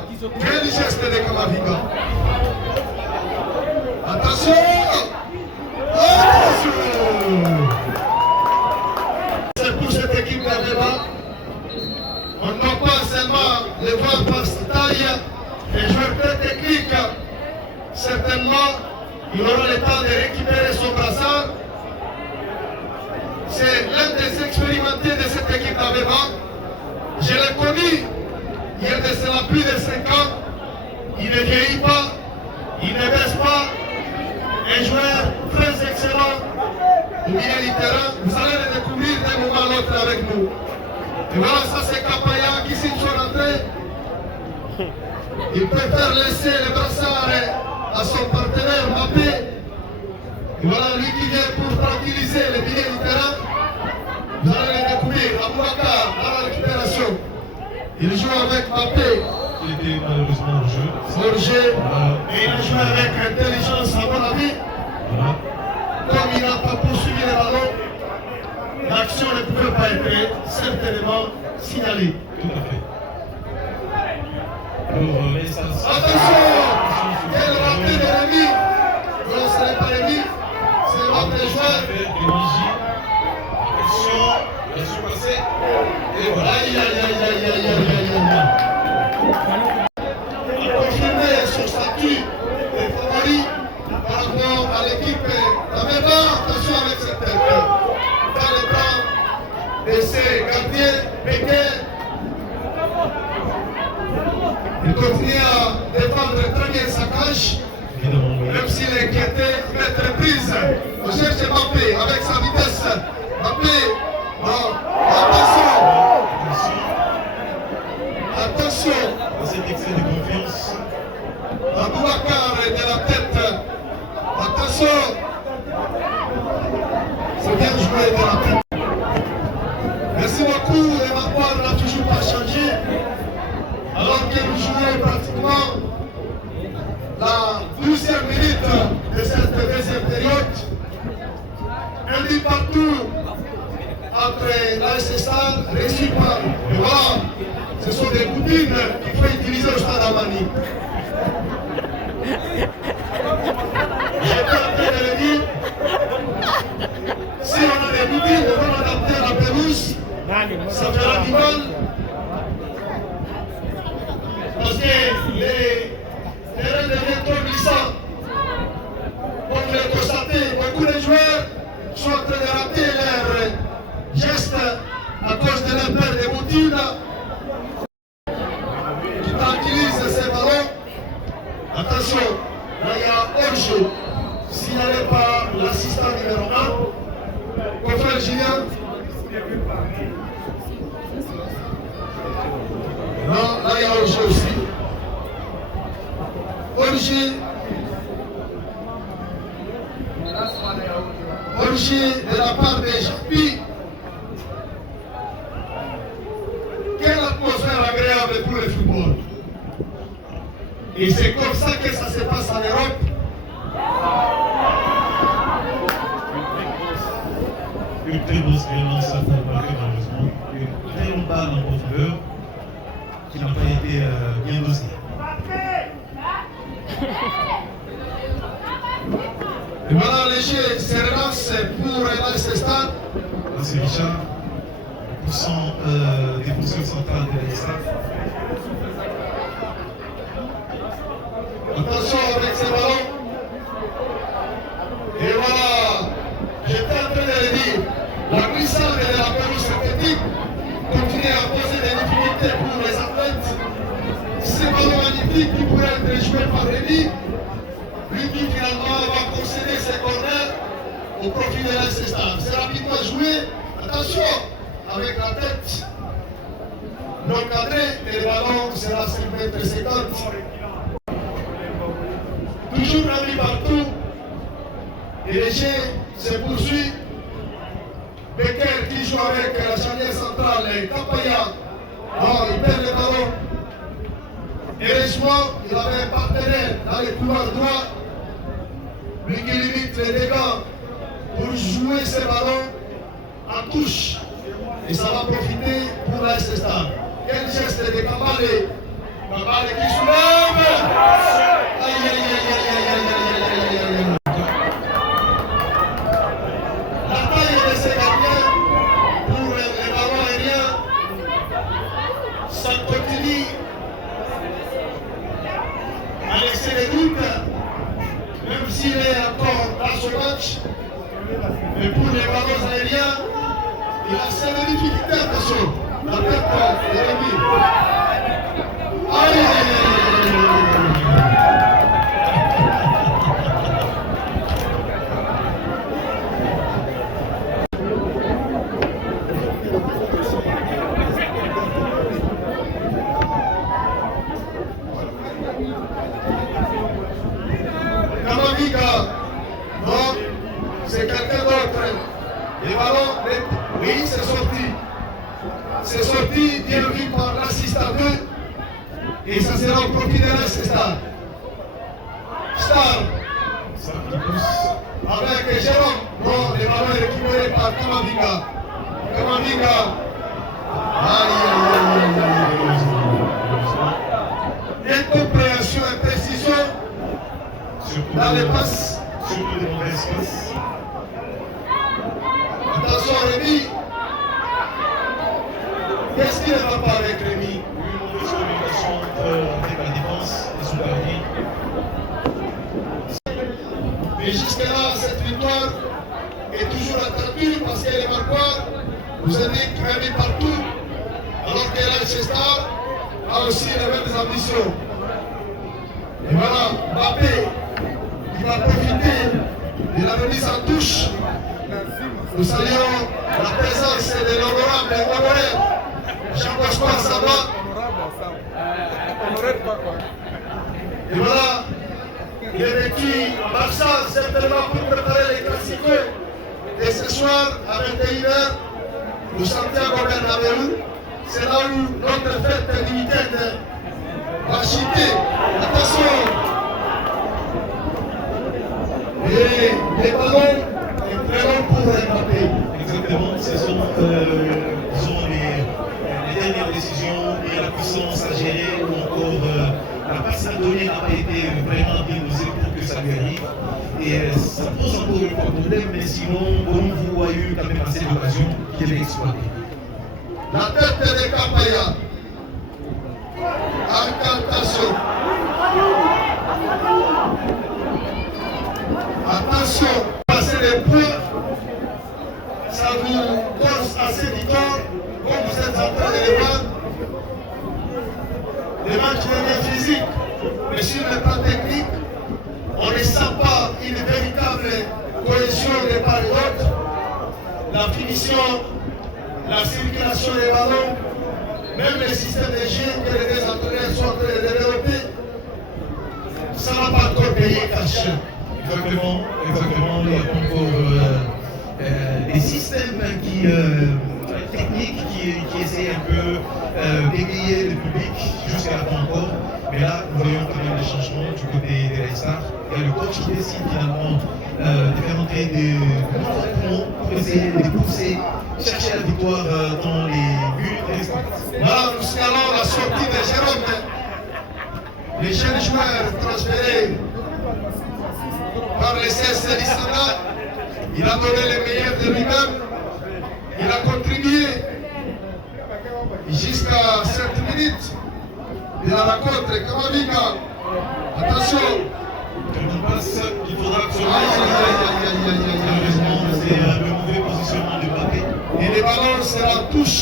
Quel geste de Kamavinga. Attention! Attention! C'est pour cette équipe d'Aveba. On ne doit pas seulement les voir par sa taille, les joueurs très techniques. Certainement, il aura le temps de récupérer son brassard. C'est l'un des expérimentés de cette équipe d'Aveba. Je l'ai connu il y a de cela plus de 5 ans. Il ne vieillit pas, il ne baisse pas. Un joueur très excellent au milieu du terrain. Vous allez le découvrir d'un moment à l'autre avec nous. Et voilà, ça c'est Kapaya qui signe son entrée. Il préfère laisser le brassard à son partenaire Mbappé. Et voilà, lui qui vient pour tranquilliser le milieu du terrain. Vous allez le découvrir. Aboubakar dans la récupération. Il joue avec Mbappé. Il était malheureusement au jeu. Forger. Et il a joué avec intelligence à mon avis. Voilà. Comme il n'a pas poursuivi le ballon, l'action ne pouvait pas être certainement signalée. Tout à fait. Alors, l'instant. Attention! Quelle rentrée de Rémi! Non, ce n'est pas Rémi, c'est notre joueur. Attention, bien sûr passé. Et voilà. Aïe, aïe, aïe, aïe, aïe, aïe, aïe, aïe. Il a confirmé son statut de favori par rapport à l'équipe d'Aveba. Attention avec cette tête. Dans les bras de ses gardiens, Becker. Il continue à défendre très bien sa cage. Évidemment, oui. Même s'il est inquiété, mettre prise. On cherche Mbappé avec sa vitesse. Mbappé, non, attention, attention. Dans cet excès de confiance, Aboubakar est de la tête. Attention. C'est bien joué de la tête. Merci beaucoup. Le Marois n'a toujours pas changé. Alors que vous jouez pratiquement la 12e minute de cette deuxième période. Un but partout entre l'ASSR reçu par le voilà. Ce sont des boutines qu'il faut utiliser au stade Amani. J'étais en train de le dire. Si on a des boutines, on va adapter à la pelouse. Ça fera du mal. Parce que les terrains deviennent trop glissants. Comme vous l'avez constaté, beaucoup de joueurs sont en train de rater leurs gestes à cause de leur paire de boutines qui tranquillisent ces ballons. Attention, là il y a hors-jeu. Signalé par l'assistant numéro 1, confrère Julien. Non, là il y a hors-jeu aussi. Hors-jeu. Hors-jeu de la part des Japi. Quelle atmosphère agréable pour le football. Et c'est comme ça que ça se passe en Europe. une très grosse violence à faire marquer malheureusement. Une très longue balle en profondeur qui n'a pas été bien dosée. Et voilà, les jeux se relancent pour l'ASSR. Là, c'est Richard, poussant défenseur central de l'ASSR. Attention avec ces ballons. Et voilà, j'étais en train de le dire, la glissade de la pelouse synthétique continue à poser des difficultés pour les athlètes. Ces ballons magnifiques qui pourraient être joués par Rémi, lui qui finalement va concéder ses corners au profit de l'ASSR. C'est rapidement joué, attention, avec la tête non cadrée, et le ballon sera sur le mètre 50. Toujours Rémi partout, et le jeu se poursuit. Becker qui joue avec la charnière centrale, Kapaya. Non, il perd le ballon. Heureusement, il avait un partenaire dans le couloir droit, lui qui limite les dégâts pour jouer ce ballon en touche. Et ça va profiter pour la Star. Quel geste de Kamale. Kamale qui soulève. Aïe, aïe, aïe, aïe, aïe, aïe, aïe, aïe, aïe, aïe. La taille de ces gardiens pour les ballons aériens, ça continue à laisser des doutes, même s'il est encore dans ce match. Mais pour les ballons aériens, il a ses difficultés, attention. La tête est remise. Aïe, aïe, aïe, aïe, aïe. Kamavinga, non, c'est quelqu'un d'autre. Les ballons, oui, c'est sorti. C'est sorti, bien vu par l'assistant 2. Et ça sera au profit de l'Est Star. Star. Avec Jérôme. Non, les ballons récupérés par Kamavinga. Kamavinga. Aïe, aïe, aïe, aïe, aïe. Incompréhension, imprécision. Dans les passes. Surtout des mauvaises passes. Attention Rémi. Qu'est-ce qui ne va pas avec Rémi? Une mauvaise communication avec la défense et son gardien. Mais jusque-là, cette victoire est toujours attendue parce qu'elle est marquante. Vous êtes Rémi partout, alors que Leicester a aussi les mêmes ambitions. Et voilà, Mbappé, qui va profiter de la remise en touche. Nous saluons la présence de l'honorable honoré Jean-Pascal Saba. Et voilà, il est vêtu Barça certainement pour préparer les classiques. Et ce soir, à 21h, au Santiago Bernabéu, c'est là où notre fête du week-end va chuter. Attention! Et les ballons est très long pour Mbappé. Exactement, ce sont disons, les dernières décisions et la puissance à gérer ou encore la passe à donner n'a pas été vraiment bien dosée pour que ça lui arrive. Et ça pose encore une fois problème, mais sinon, Bolonvou a eu quand même assez d'occasions qu'il a exploitées. La tête de Kapaya. Incantation. Attention, passer les points, ça vous cause assez du temps, comme vous êtes en train de les voir. Les matchs deviennent physiques, mais sur le plan technique, on ne sent pas une véritable cohésion des part et d'autre. La finition, la circulation des ballons, même les systèmes de jeu que les deux entraîneurs sont en train de développer, ça ne va pas encore payer cash. Exactement, exactement. Il y a encore des systèmes techniques qui essaient un peu d'égayer le public jusqu'à la fin encore. Mais là, nous voyons quand même des changements du côté des Leicester. Il y a le coach qui décide finalement de faire entrer des nouveaux points pour essayer de pousser, chercher la victoire dans les buts des Leicester. Voilà, nous signalons la sortie de Jérôme. Les jeunes joueurs transférés par les CS Lissana, il a donné le meilleur de lui-même, il a contribué jusqu'à 7 minutes de la rencontre. Kamavinga, attention. Quand on passe, il faudra que ce Aïe, aïe, aïe, aïe, aïe, aïe, aïe, malheureusement, c'est le mauvais positionnement de Mbappé. Et les ballons seront en touche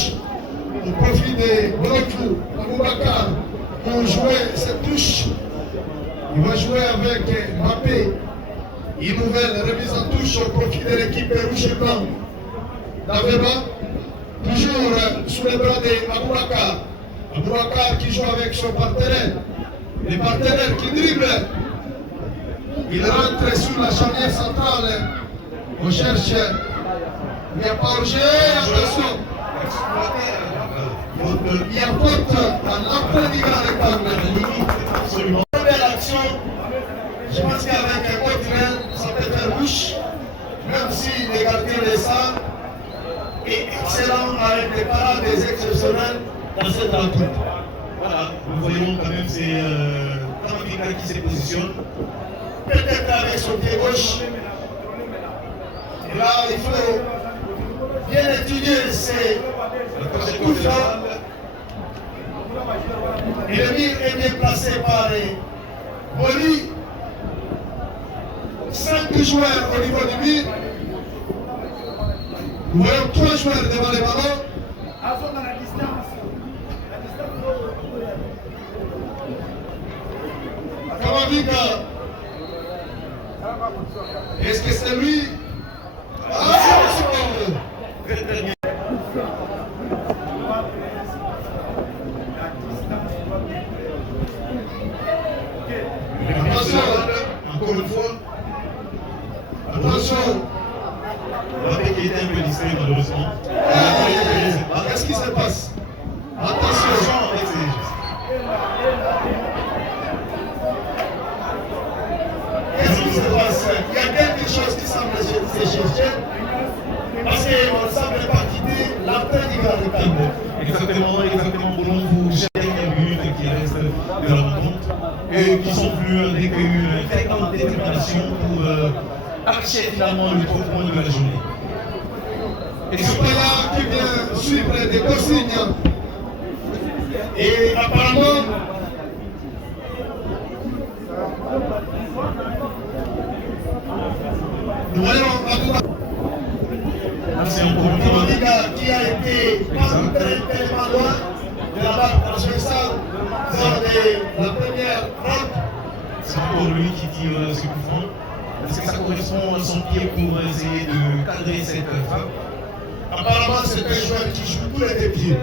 au profit de Bolonvou, Aboubakar, pour jouer cette touche. Il va jouer avec Mbappé. Une nouvelle remise en touche au profit de l'équipe rouge et blanc. Daveba, toujours sous les bras d'Aboubakar. Aboubakar qui joue avec son partenaire. Les partenaires qui dribblent. Il rentre sur la charnière centrale. On cherche. Il n'y a pas Roger, attention. Il y a faute à l'entrée du grand rectangle. Absolument. Première action, je pense qu'avec un continent, ça peut faire bouche, même si les gardiens de ça est excellent avec des parades exceptionnelles dans cette rencontre. Voilà, nous voyons quand même c'est Tamavika qui se positionne. Peut-être avec son pied gauche. Et là, il faut bien étudier ces coups francs. Et le mur est bien placé par Boli. 5 joueurs au niveau du mur. Nous voyons 3 joueurs devant les ballons. Tamavika. Est-ce que c'est lui? Attention, Encore une fois, attention. Mbappé qui était un peu distrait malheureusement. Qu'est-ce qui se passe? Attention. Attention avec ses gestes. Qu'est-ce qui se passe? Il y a quelque chose qui semble se chercher. Parce qu'on ne semble pas quitter l'entrée du grand rectangle. Exactement, Boulon, vous cherchez les minutes qui restent de la rencontre et qui sont plus avec une très grande détermination pour arracher finalement le 3 points de la journée. Et ce là qui vient suivre des consignes. Et apparemment, nous voyons Aboubacar. C'est encore une fois. Tamavika qui a été tellement loin de la barre transversale lors de la première ronde. C'est encore lui qui tire ce coup franc. Est-ce que ça correspond à son pied pour essayer de cadrer cette frappe? Apparemment, c'est un joueur qui joue tous les deux pieds.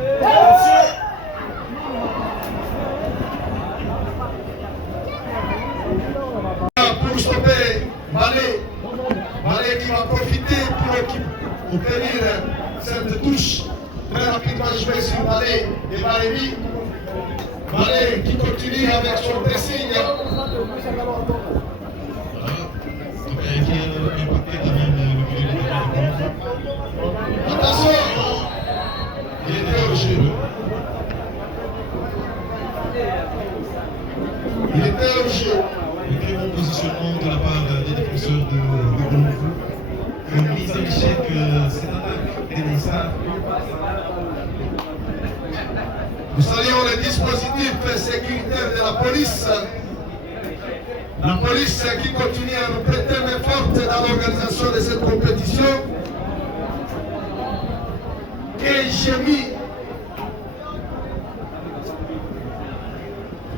Pour stopper Malé qui va profiter pour obtenir cette touche très rapidement jouée sur Malé et Malévi. Malé qui continue avec son pressing. Voilà. Donc, qui a impacté quand même le milieu de terrain de Boulon. Attention, il était au jeu. Il était au jeu. Un très bon positionnement de la part des défenseurs de Boulon. Une mise à l'échec cette attaque des Stars. Nous saluons le dispositif sécuritaire de la police. La police qui continue à nous prêter main forte dans l'organisation de cette compétition. Et j'ai mis.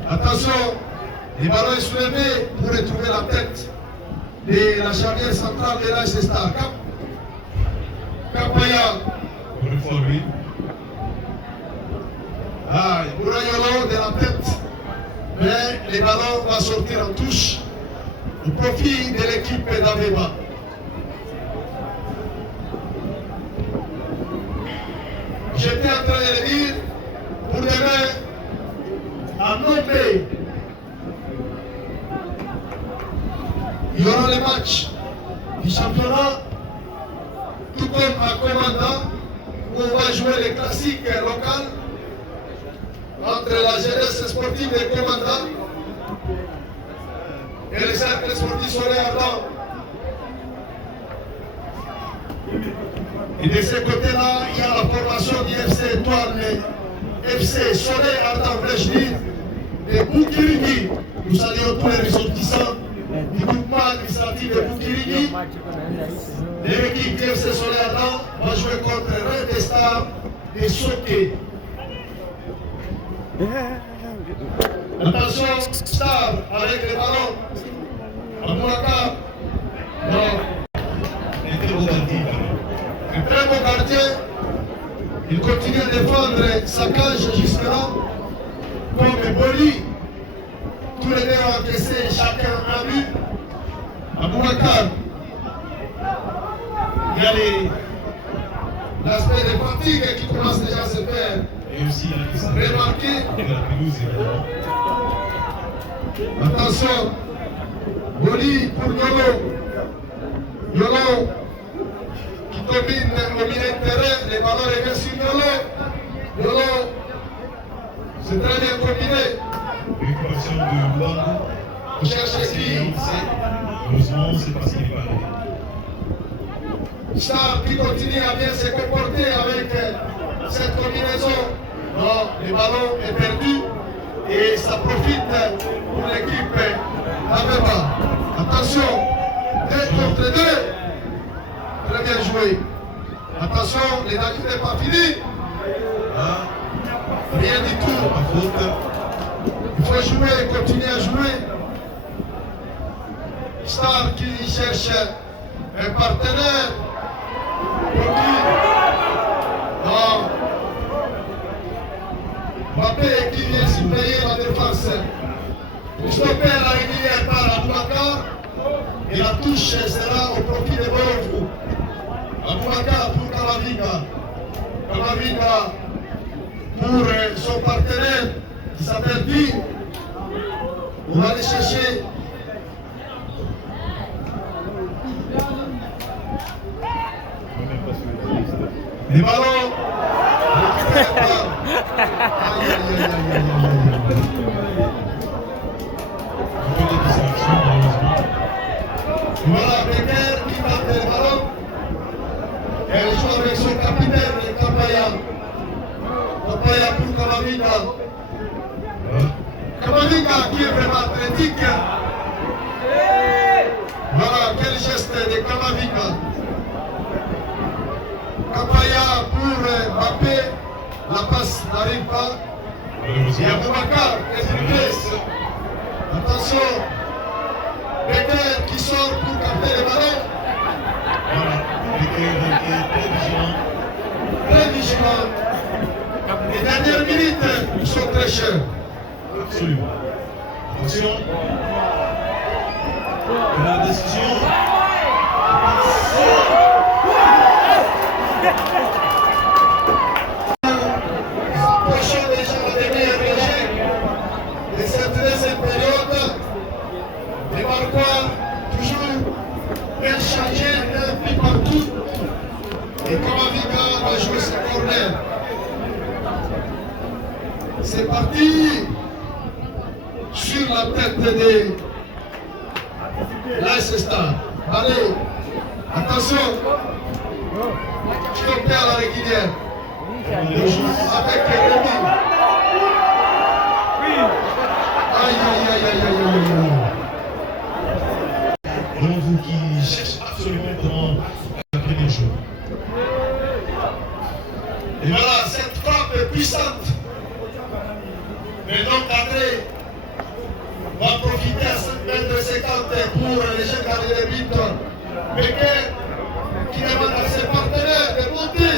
Attention, les ballons est soulevé pour retrouver la tête de la charnière centrale de l'AS Star. Kapaya. Pour une fois, lui. Ah, Bourayolo de la tête. Mais les ballons vont sortir en touche au profit de l'équipe d'Aveba. J'étais en train de le dire, pour demain, à Nombe, il y aura les matchs du championnat, tout comme à Commandant, où on va jouer les classiques locaux entre la jeunesse sportive des commandants et le cercle sportif Soleil Ardent. Et de ce côté-là, il y a la formation du FC Étoile, FC Soleil Ardent Vrechny, de Boukirigui. Nous saluons tous les ressortissants du groupement administratif de Boukirigui. L'équipe du FC Soleil Ardent va jouer contre Red Star et Soké. Attention, Star avec les ballons. Amoulaka. Non. Un très beau gardien. Un très bon gardien. Il continue à défendre sa cage jusque-là. Comme Boli. Tous les deux ont encaissé chacun un but. Amoulaka. Il y a l'aspect de fatigue qui commence déjà à se faire. Et aussi la question remarqué. de la pelouse, évidemment. Attention. Boli pour Yolo. Yolo qui combine au milieu de terrain. Les ballons reviennent sur Yolo. Yolo, c'est très bien combiné. Récupération de Luango. On cherche qui? Heureusement, c'est parce qu'il est pas arrivé. Star qui continue à bien se comporter avec cette combinaison. Non, le ballon est perdu et ça profite pour l'équipe Aveba. Attention, 2 contre 2. Très bien joué. Attention, les danger n'est pas fini. Ah, Rien du tout. pas faute. Il faut jouer, continuer à jouer. Star qui cherche un partenaire. Non. Mbappé qui vient surveiller la défense. Pour stopper la régulière par Aboubacar. Et la touche sera au profit de Bolofou. Aboubacar pour Kamavinga. Kamavinga pour son partenaire qui s'appelle Di. On va aller chercher. Les ballons récupérés par... Aïe, aïe, aïe, aïe, aïe, aïe. Un peu de distraction, malheureusement. Voilà, Becker qui tape les ballons. Elle joue avec son capitaine, Kapaya. Kapaya pour Kamavinga. Kamavinga qui est vraiment athlétique. Voilà, quel geste de Kamavinga. Kapaya pour Mbappé. La passe n'arrive pas. Et Malheureusement, Aboubacar est une pièce. Attention. Becker qui sort pour capter les ballons. voilà. Becker est très vigilant. Très vigilant. Les dernières minutes sont très chères. Absolument. Attention. La décision. Approchons déjà la dernière régie de cette deuxième période. Les Marocains toujours inchangés, un peu partout. Et Kamavinga va jouer ce corner. C'est parti sur la tête de l'AS Star. Allez, attention. Stoppé à la régulière. Le joue avec Rémi. Aïe, aïe, aïe, aïe, aïe, aïe, aïe. Donc, vous qui cherchez absolument comment la première jeu. Et voilà, cette frappe puissante. Mais donc André va profiter à 5 mètres 50 pour les jeunes gardiens de but. Becker qui demande à ses partenaires de monter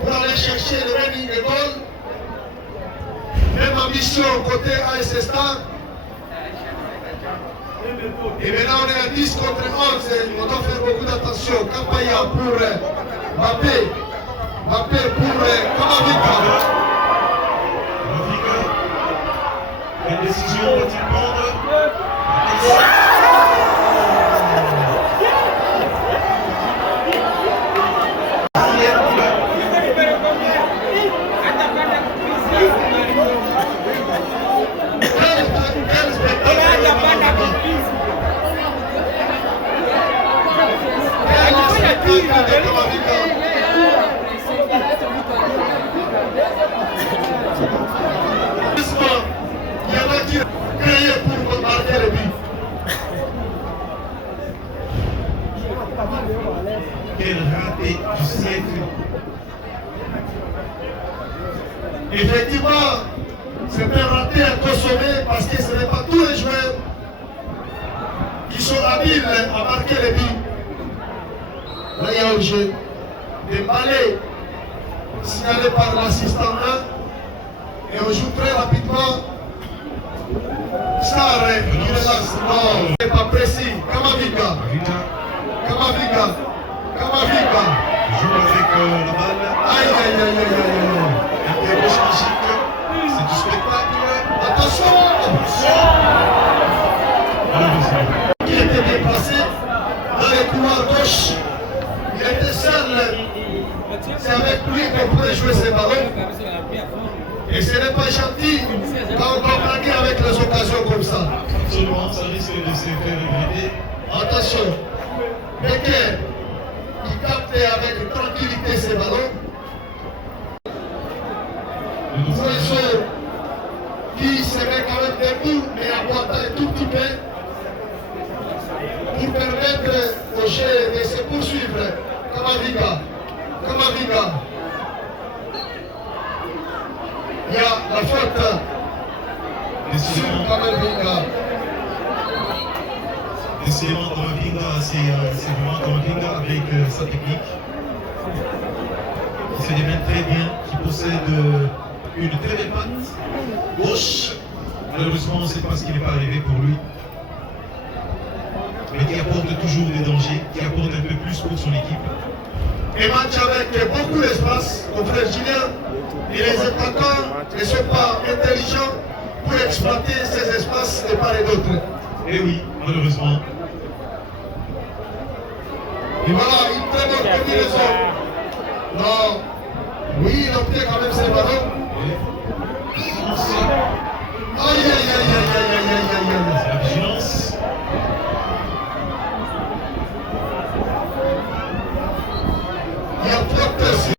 pour aller chercher le running goal. Même ambition côté AS Star. Et maintenant on est à 10 contre 11. On doit faire beaucoup d'attention. Kapaya pour Mbappé. Mbappé pour Kamavinga. Kamavinga. Quelle décision va-t-il prendre? Quel spectacle! Il y en a qui créent pour marquer le but. Quel raté du siècle. Effectivement, c'est un raté à consommer parce que ce n'est pas tous les joueurs qui sont habiles à marquer les buts. Là, il y a un jeu. Des balais signalés par l'assistant 1 et on joue très rapidement. Star qui relance. Non, c'est pas précis. Kamavinga. Kamavinga. Kamavinga. Joue avec la balle. Aïe, aïe, aïe, aïe, aïe, aïe. Un débauche magique. C'est du spectacle. Attention. Il était bien placé dans les couloirs gauche. Il était seul. C'est avec lui qu'on pouvait jouer ses ballons. Et ce n'est pas gentil quand on va braquer avec les occasions comme ça. Absolument, ça risque de se faire regretter. Attention, Becker, il captait avec tranquillité ses ballons. Professeur qui se met quand même debout, mais à boiter un tout petit peu pour permettre au jeu de se poursuivre. Kamavinga. Il y a la faute sur Kamavinga. Décidément, Kamavinga, c'est vraiment Kamavinga avec sa technique. Il se démène très bien, qui possède une très belle patte gauche. Malheureusement, on ne sait pas ce qui n'est pas arrivé pour lui. Mais qui apporte toujours des dangers, qui apporte un peu plus pour son équipe. Et match avec beaucoup d'espace, mon frère Julien, et les attaquants ne sont pas intelligents pour exploiter ces espaces de part et d'autre. Et oui, malheureusement. Et voilà, une très bonne combinaison. Non, oui, il obtient quand même ses ballons. Aïe, aïe, aïe, aïe, aïe, aïe, aïe, aïe, aïe. C'est la vigilance. Il y a faute aussi.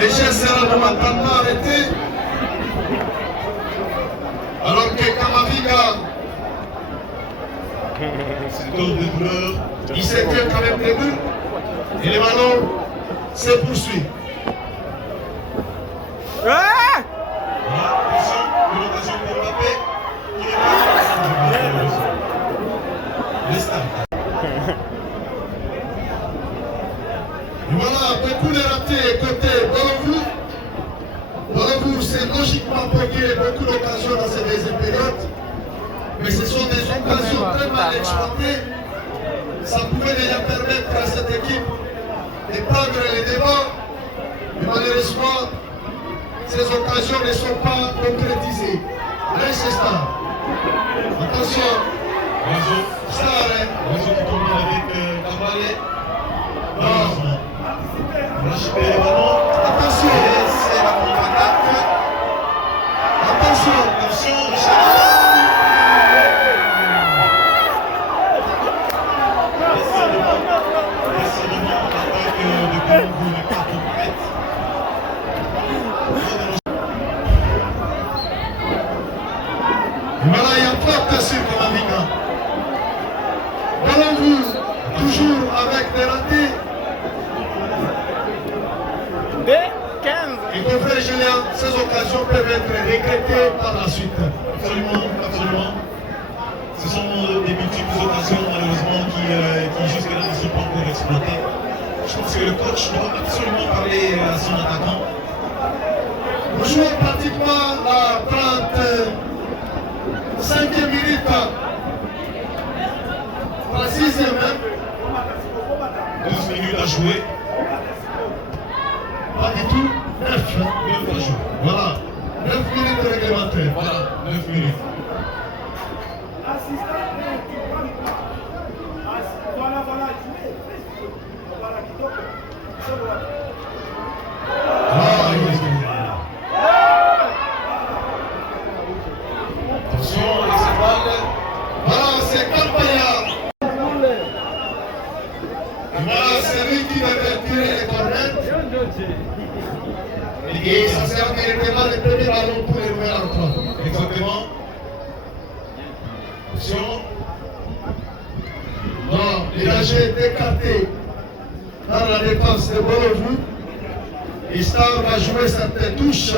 Les jeux seront momentanément arrêtés. Alors que Kamavinga, C'est le tour de douleur. il s'est tient quand même debout. Et le ballon se poursuit. Voilà, attention, une occasion pour Mbappé. Il est pas le stade. Et voilà, beaucoup de ratés côté Bolovu. Bolovu s'est logiquement procuré beaucoup d'occasions dans cette deuxième période. Mais ce sont des occasions très mal exploitées. Ça pouvait déjà permettre à cette équipe de prendre les devants. Mais malheureusement, ces occasions ne sont pas concrétisées. Reste Star. Attention, Oiseau. Star, hein. Oiseau qui combine avec Cavallet. Non. Malheureusement. On a chipé les ballons. Attention, Et c'est la contre-attaque. attention. Attention, Richard. Décidément, l'attaque de Congo n'est pas complète. Et voilà, il y a faute sur Kamavinga. Bolovu, toujours avec des ratés. Et mon frère Julien, ces occasions peuvent être regrettées par la suite. Absolument, absolument. Ce sont des multiples occasions, malheureusement, qui jusque-là ne sont pas encore exploitées. Je pense que le coach doit absolument parler à son attaquant. Nous jouons pratiquement la 35e minute. 36e même. 12 minutes à jouer, Pas du tout. 9. 9 à jouer. Voilà. 9 minutes réglementaires. Voilà, 9 minutes. Ah, oui. Attention, les épaules. Voilà, c'est Kampaya. Et voilà, c'est lui qui devait tirer les corners. Et ça sert directement le premier ballon pour les nouveaux entrants. Exactement. Attention. Non, il a été écarté par la défense de Bolovu. Et Star va jouer cette touche.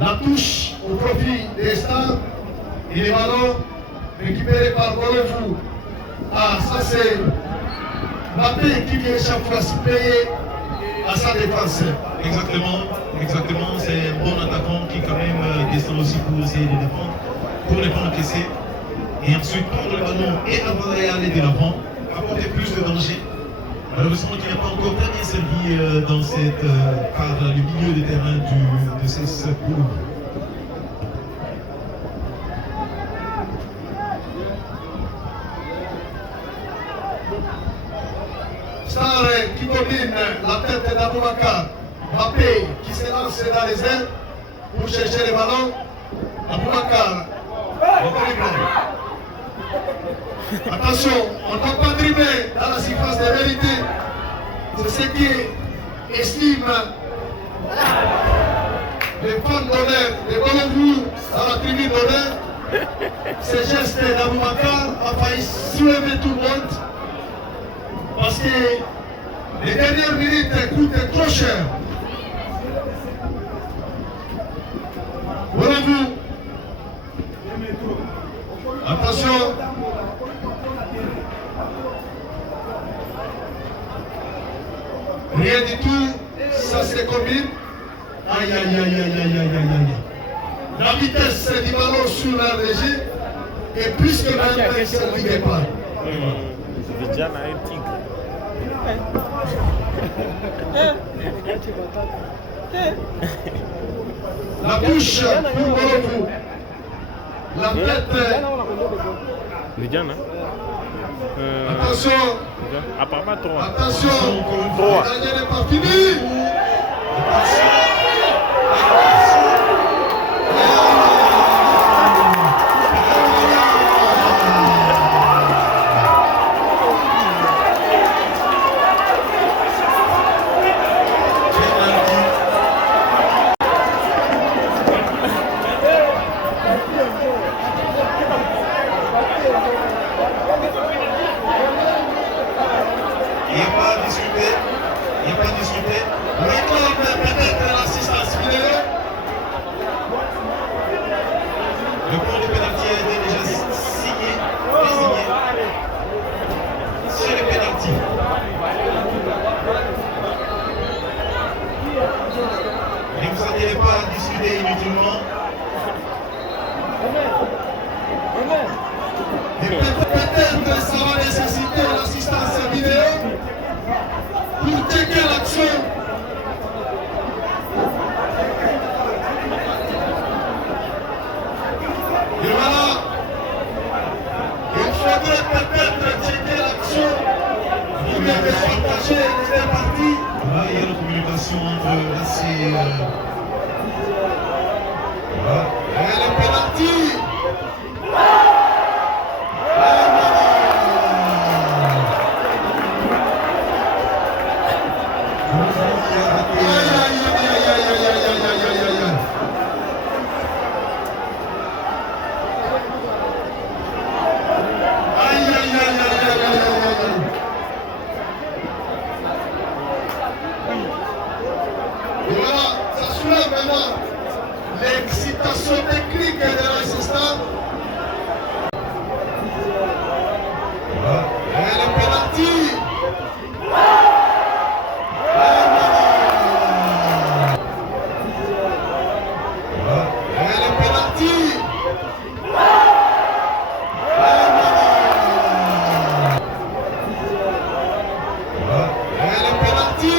La touche au profit des Stars. Et les ballons récupérés par Bolovu. Ah, ça c'est Mbappé qui vient chaque fois se payer à sa défense. Exactement, exactement. C'est un bon attaquant qui quand même descend aussi pour essayer de défendre, pour ne pas encaisser. Et ensuite prendre le ballon et avant d'aller de l'avant, apporter plus de danger. Malheureusement, il n'a pas encore très bien servi par le milieu de terrain de ces secours. Sarre qui domine la tête d'Aboubacar. Mbappé qui se lance dans les airs pour chercher le ballon. Aboubacar, le dribble. Attention, on ne doit pas dribbler dans la surface de vérité. C'est ce qui estime les fans d'honneur, les Bolonvou dans la tribune d'honneur. Ce geste d'Aboubacar a failli soulever tout le monde parce que les dernières minutes coûtent trop cher. Bolonvou, attention. Rien du tout, ça se combine. Aïe, aïe, aïe, aïe, aïe, aïe, aïe, aïe. La vitesse du ballon sur la régie est plus que même celle du départ. Vijana un tigre. La bouche pour Bolonvou. La tête. Vijana. Attention. Apparemment 3. Attention. Trois. Le dernier n'est pas fini. Il n'y a pas à discuter. Il n'y a pas à discuter. Réclame peut-être l'assistance vidéo. Le point de pénalty a été déjà signé, désigné. C'est le pénalty. Ne vous attelez pas à discuter inutilement. Et peut-être ça va nécessiter l'assistance vidéo pour checker l'action. Et voilà, il faudrait peut-être checker l'action pour bien partager les deux parties. Là, il y a une communication entre ces. Voilà. Et le penalty. Et voilà, ça soulève maintenant l'excitation technique de l'assistant. Et le penalty. Et le penalty. Et le penalty.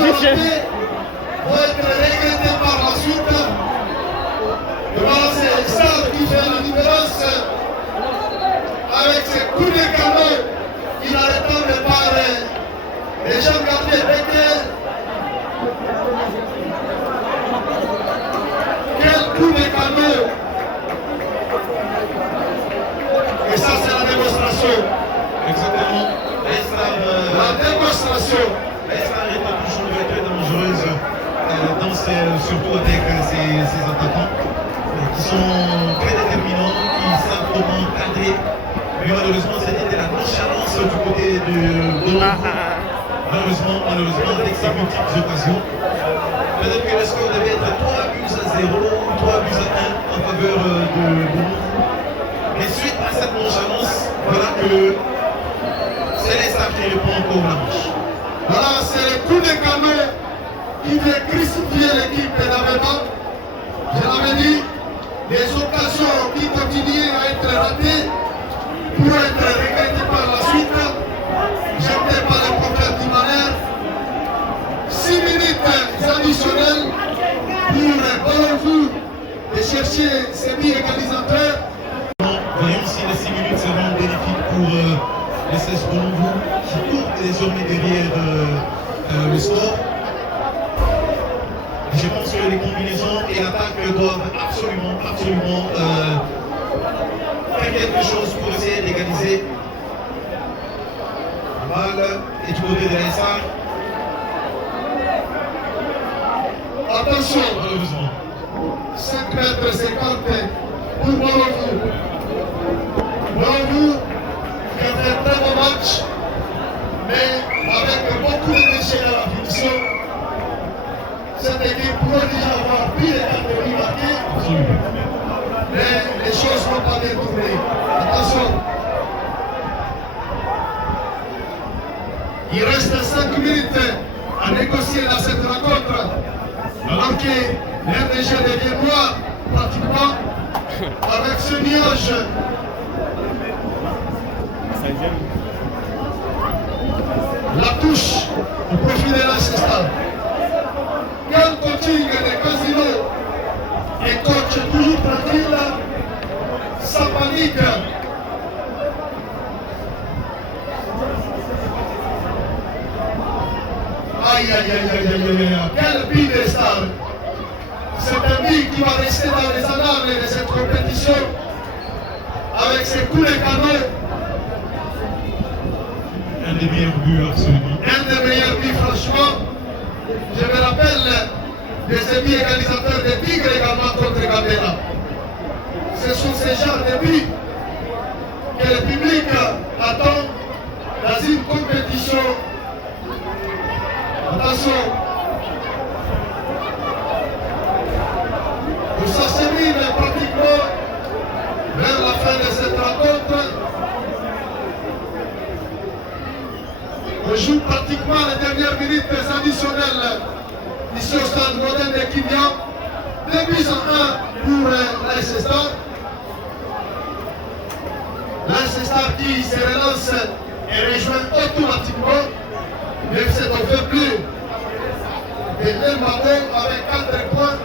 ratés vont être regrettés par la suite. Et voilà, c'est ça qui fait la différence avec ces coups de canon inarrêtables par les gens gardés avec quel coup de canon. Et ça, c'est la démonstration. Exactement. La démonstration. L'Estar est toujours très dangereuse, surtout avec ses attaquants qui sont très déterminants, qui savent comment cadrer. Mais malheureusement, c'était de la nonchalance du côté de malheureusement, avec ces multiples occasions. Peut-être que le score devait être 3-0 ou 3-1 en faveur de nous. Mais suite à cette nonchalance, voilà que c'est l'Estar qui répond encore la manche. Voilà, c'est le coup de canon qui vient crucifier l'équipe d'Aveba. Je l'avais dit, les occasions qui continuaient à être ratées pour être regrettées par la suite. J'étais pas le prophète du malheur. 6 minutes additionnelles pour Ballon de chercher ces buts égalisateurs. Voyons si les 6 minutes seront bénéfiques pour les 16 Bolonvou qui courent désormais derrière le score. Je pense que les combinaisons et l'attaque doivent absolument faire quelque chose pour essayer d'égaliser. La balle est du côté de l'Estar. Attention, Malheureusement. 5 mètres 50 pour Bolonvou. Bolonvou qui a fait un très bon match, mais avec beaucoup de déchets à la finition. Cette équipe pourrait déjà avoir pris les 4 buts marqués, mais les choses n'ont pas bien tourné. Attention. Il reste 5 minutes à négocier dans cette rencontre, alors que l'RDG devient noir pratiquement avec ce nuage. La touche au profit de l'Ancestral. Quel coaching de Casino et coach toujours tranquille, sans panique. Aïe aïe aïe aïe aïe aïe, quel but de Star. C'est un but qui va rester dans les annales de cette compétition avec ses coups de canon. Un des meilleurs buts absolument. Un des meilleurs buts franchement. Je me rappelle des buts égalisateurs de Tigre également contre Gambela. Ce sont ces genres de buts que le public attend dans une compétition. Attention. Nous s'achemine pratiquement vers la fin de cette rencontre. On joue pratiquement les dernières minutes additionnelles ici au stade moderne de Kindia. 2 buts à 1 pour l'AS Star. L'AS Star qui se relance et rejoint automatiquement, même si on ne fait plus de l'Embabo avec 4 points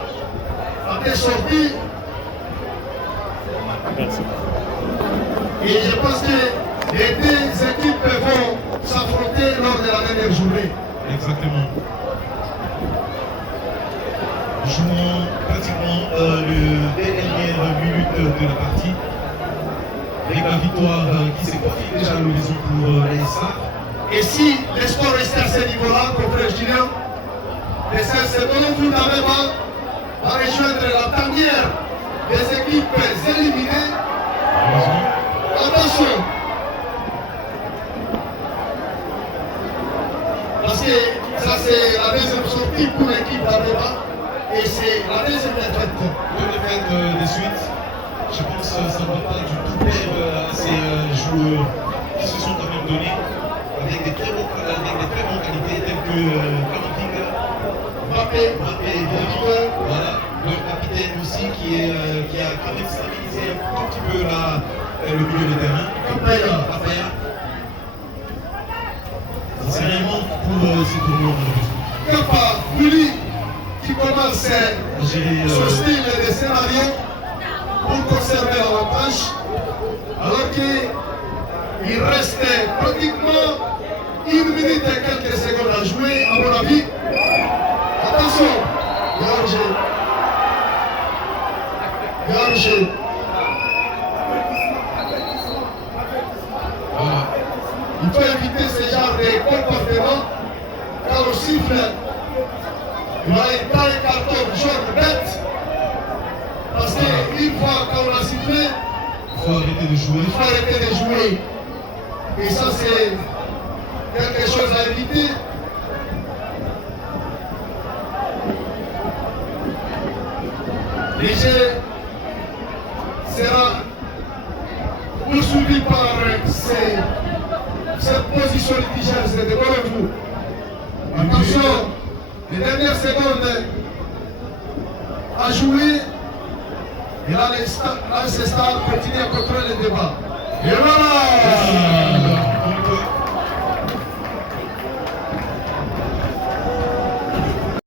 à des sorties. Et je pense que les 2 équipes vont s'affronter lors de la dernière journée. Exactement. Jouons pratiquement les dernières minutes de la partie. Avec la victoire qui s'est profilée déjà à l'horizon pour les Stars. Et si les scores restaient à ce niveau-là, contre Julien, les CSC Bolonvou d'Aveba va rejoindre la dernière des équipes éliminées. Attention! Parce que ça c'est la deuxième sortie pour l'équipe d'Aveba et c'est la deuxième défaite. Deux défaites de suite. Je pense que ça ne va pas du tout plaire à ces joueurs qui se sont quand même donnés avec des très bonnes qualités telles que Kamavinga, Mbappé, voilà, leur capitaine aussi qui a quand même stabilisé un tout petit peu le milieu de terrain. Kapaya. C'est vraiment pour ces tournois malheureusement. Kappa Bouli qui commence ce style de scénario pour conserver l'avantage, alors qu'il reste pratiquement 1 minute et quelques secondes à jouer, à mon avis. Attention, Garge. Voilà. Il faut éviter ce genre de comportement. Quand on siffle, il va y avoir un carton jaune bête. Parce qu'une fois qu'on a sifflé, Il faut arrêter de jouer. il faut arrêter de jouer. Et ça, c'est quelque chose à éviter. Le jeu sera poursuivi par cette position litigieuse de vous. Attention, les dernières secondes à jouer. Et là, ce stade continue à contrôler le débat. Et voilà!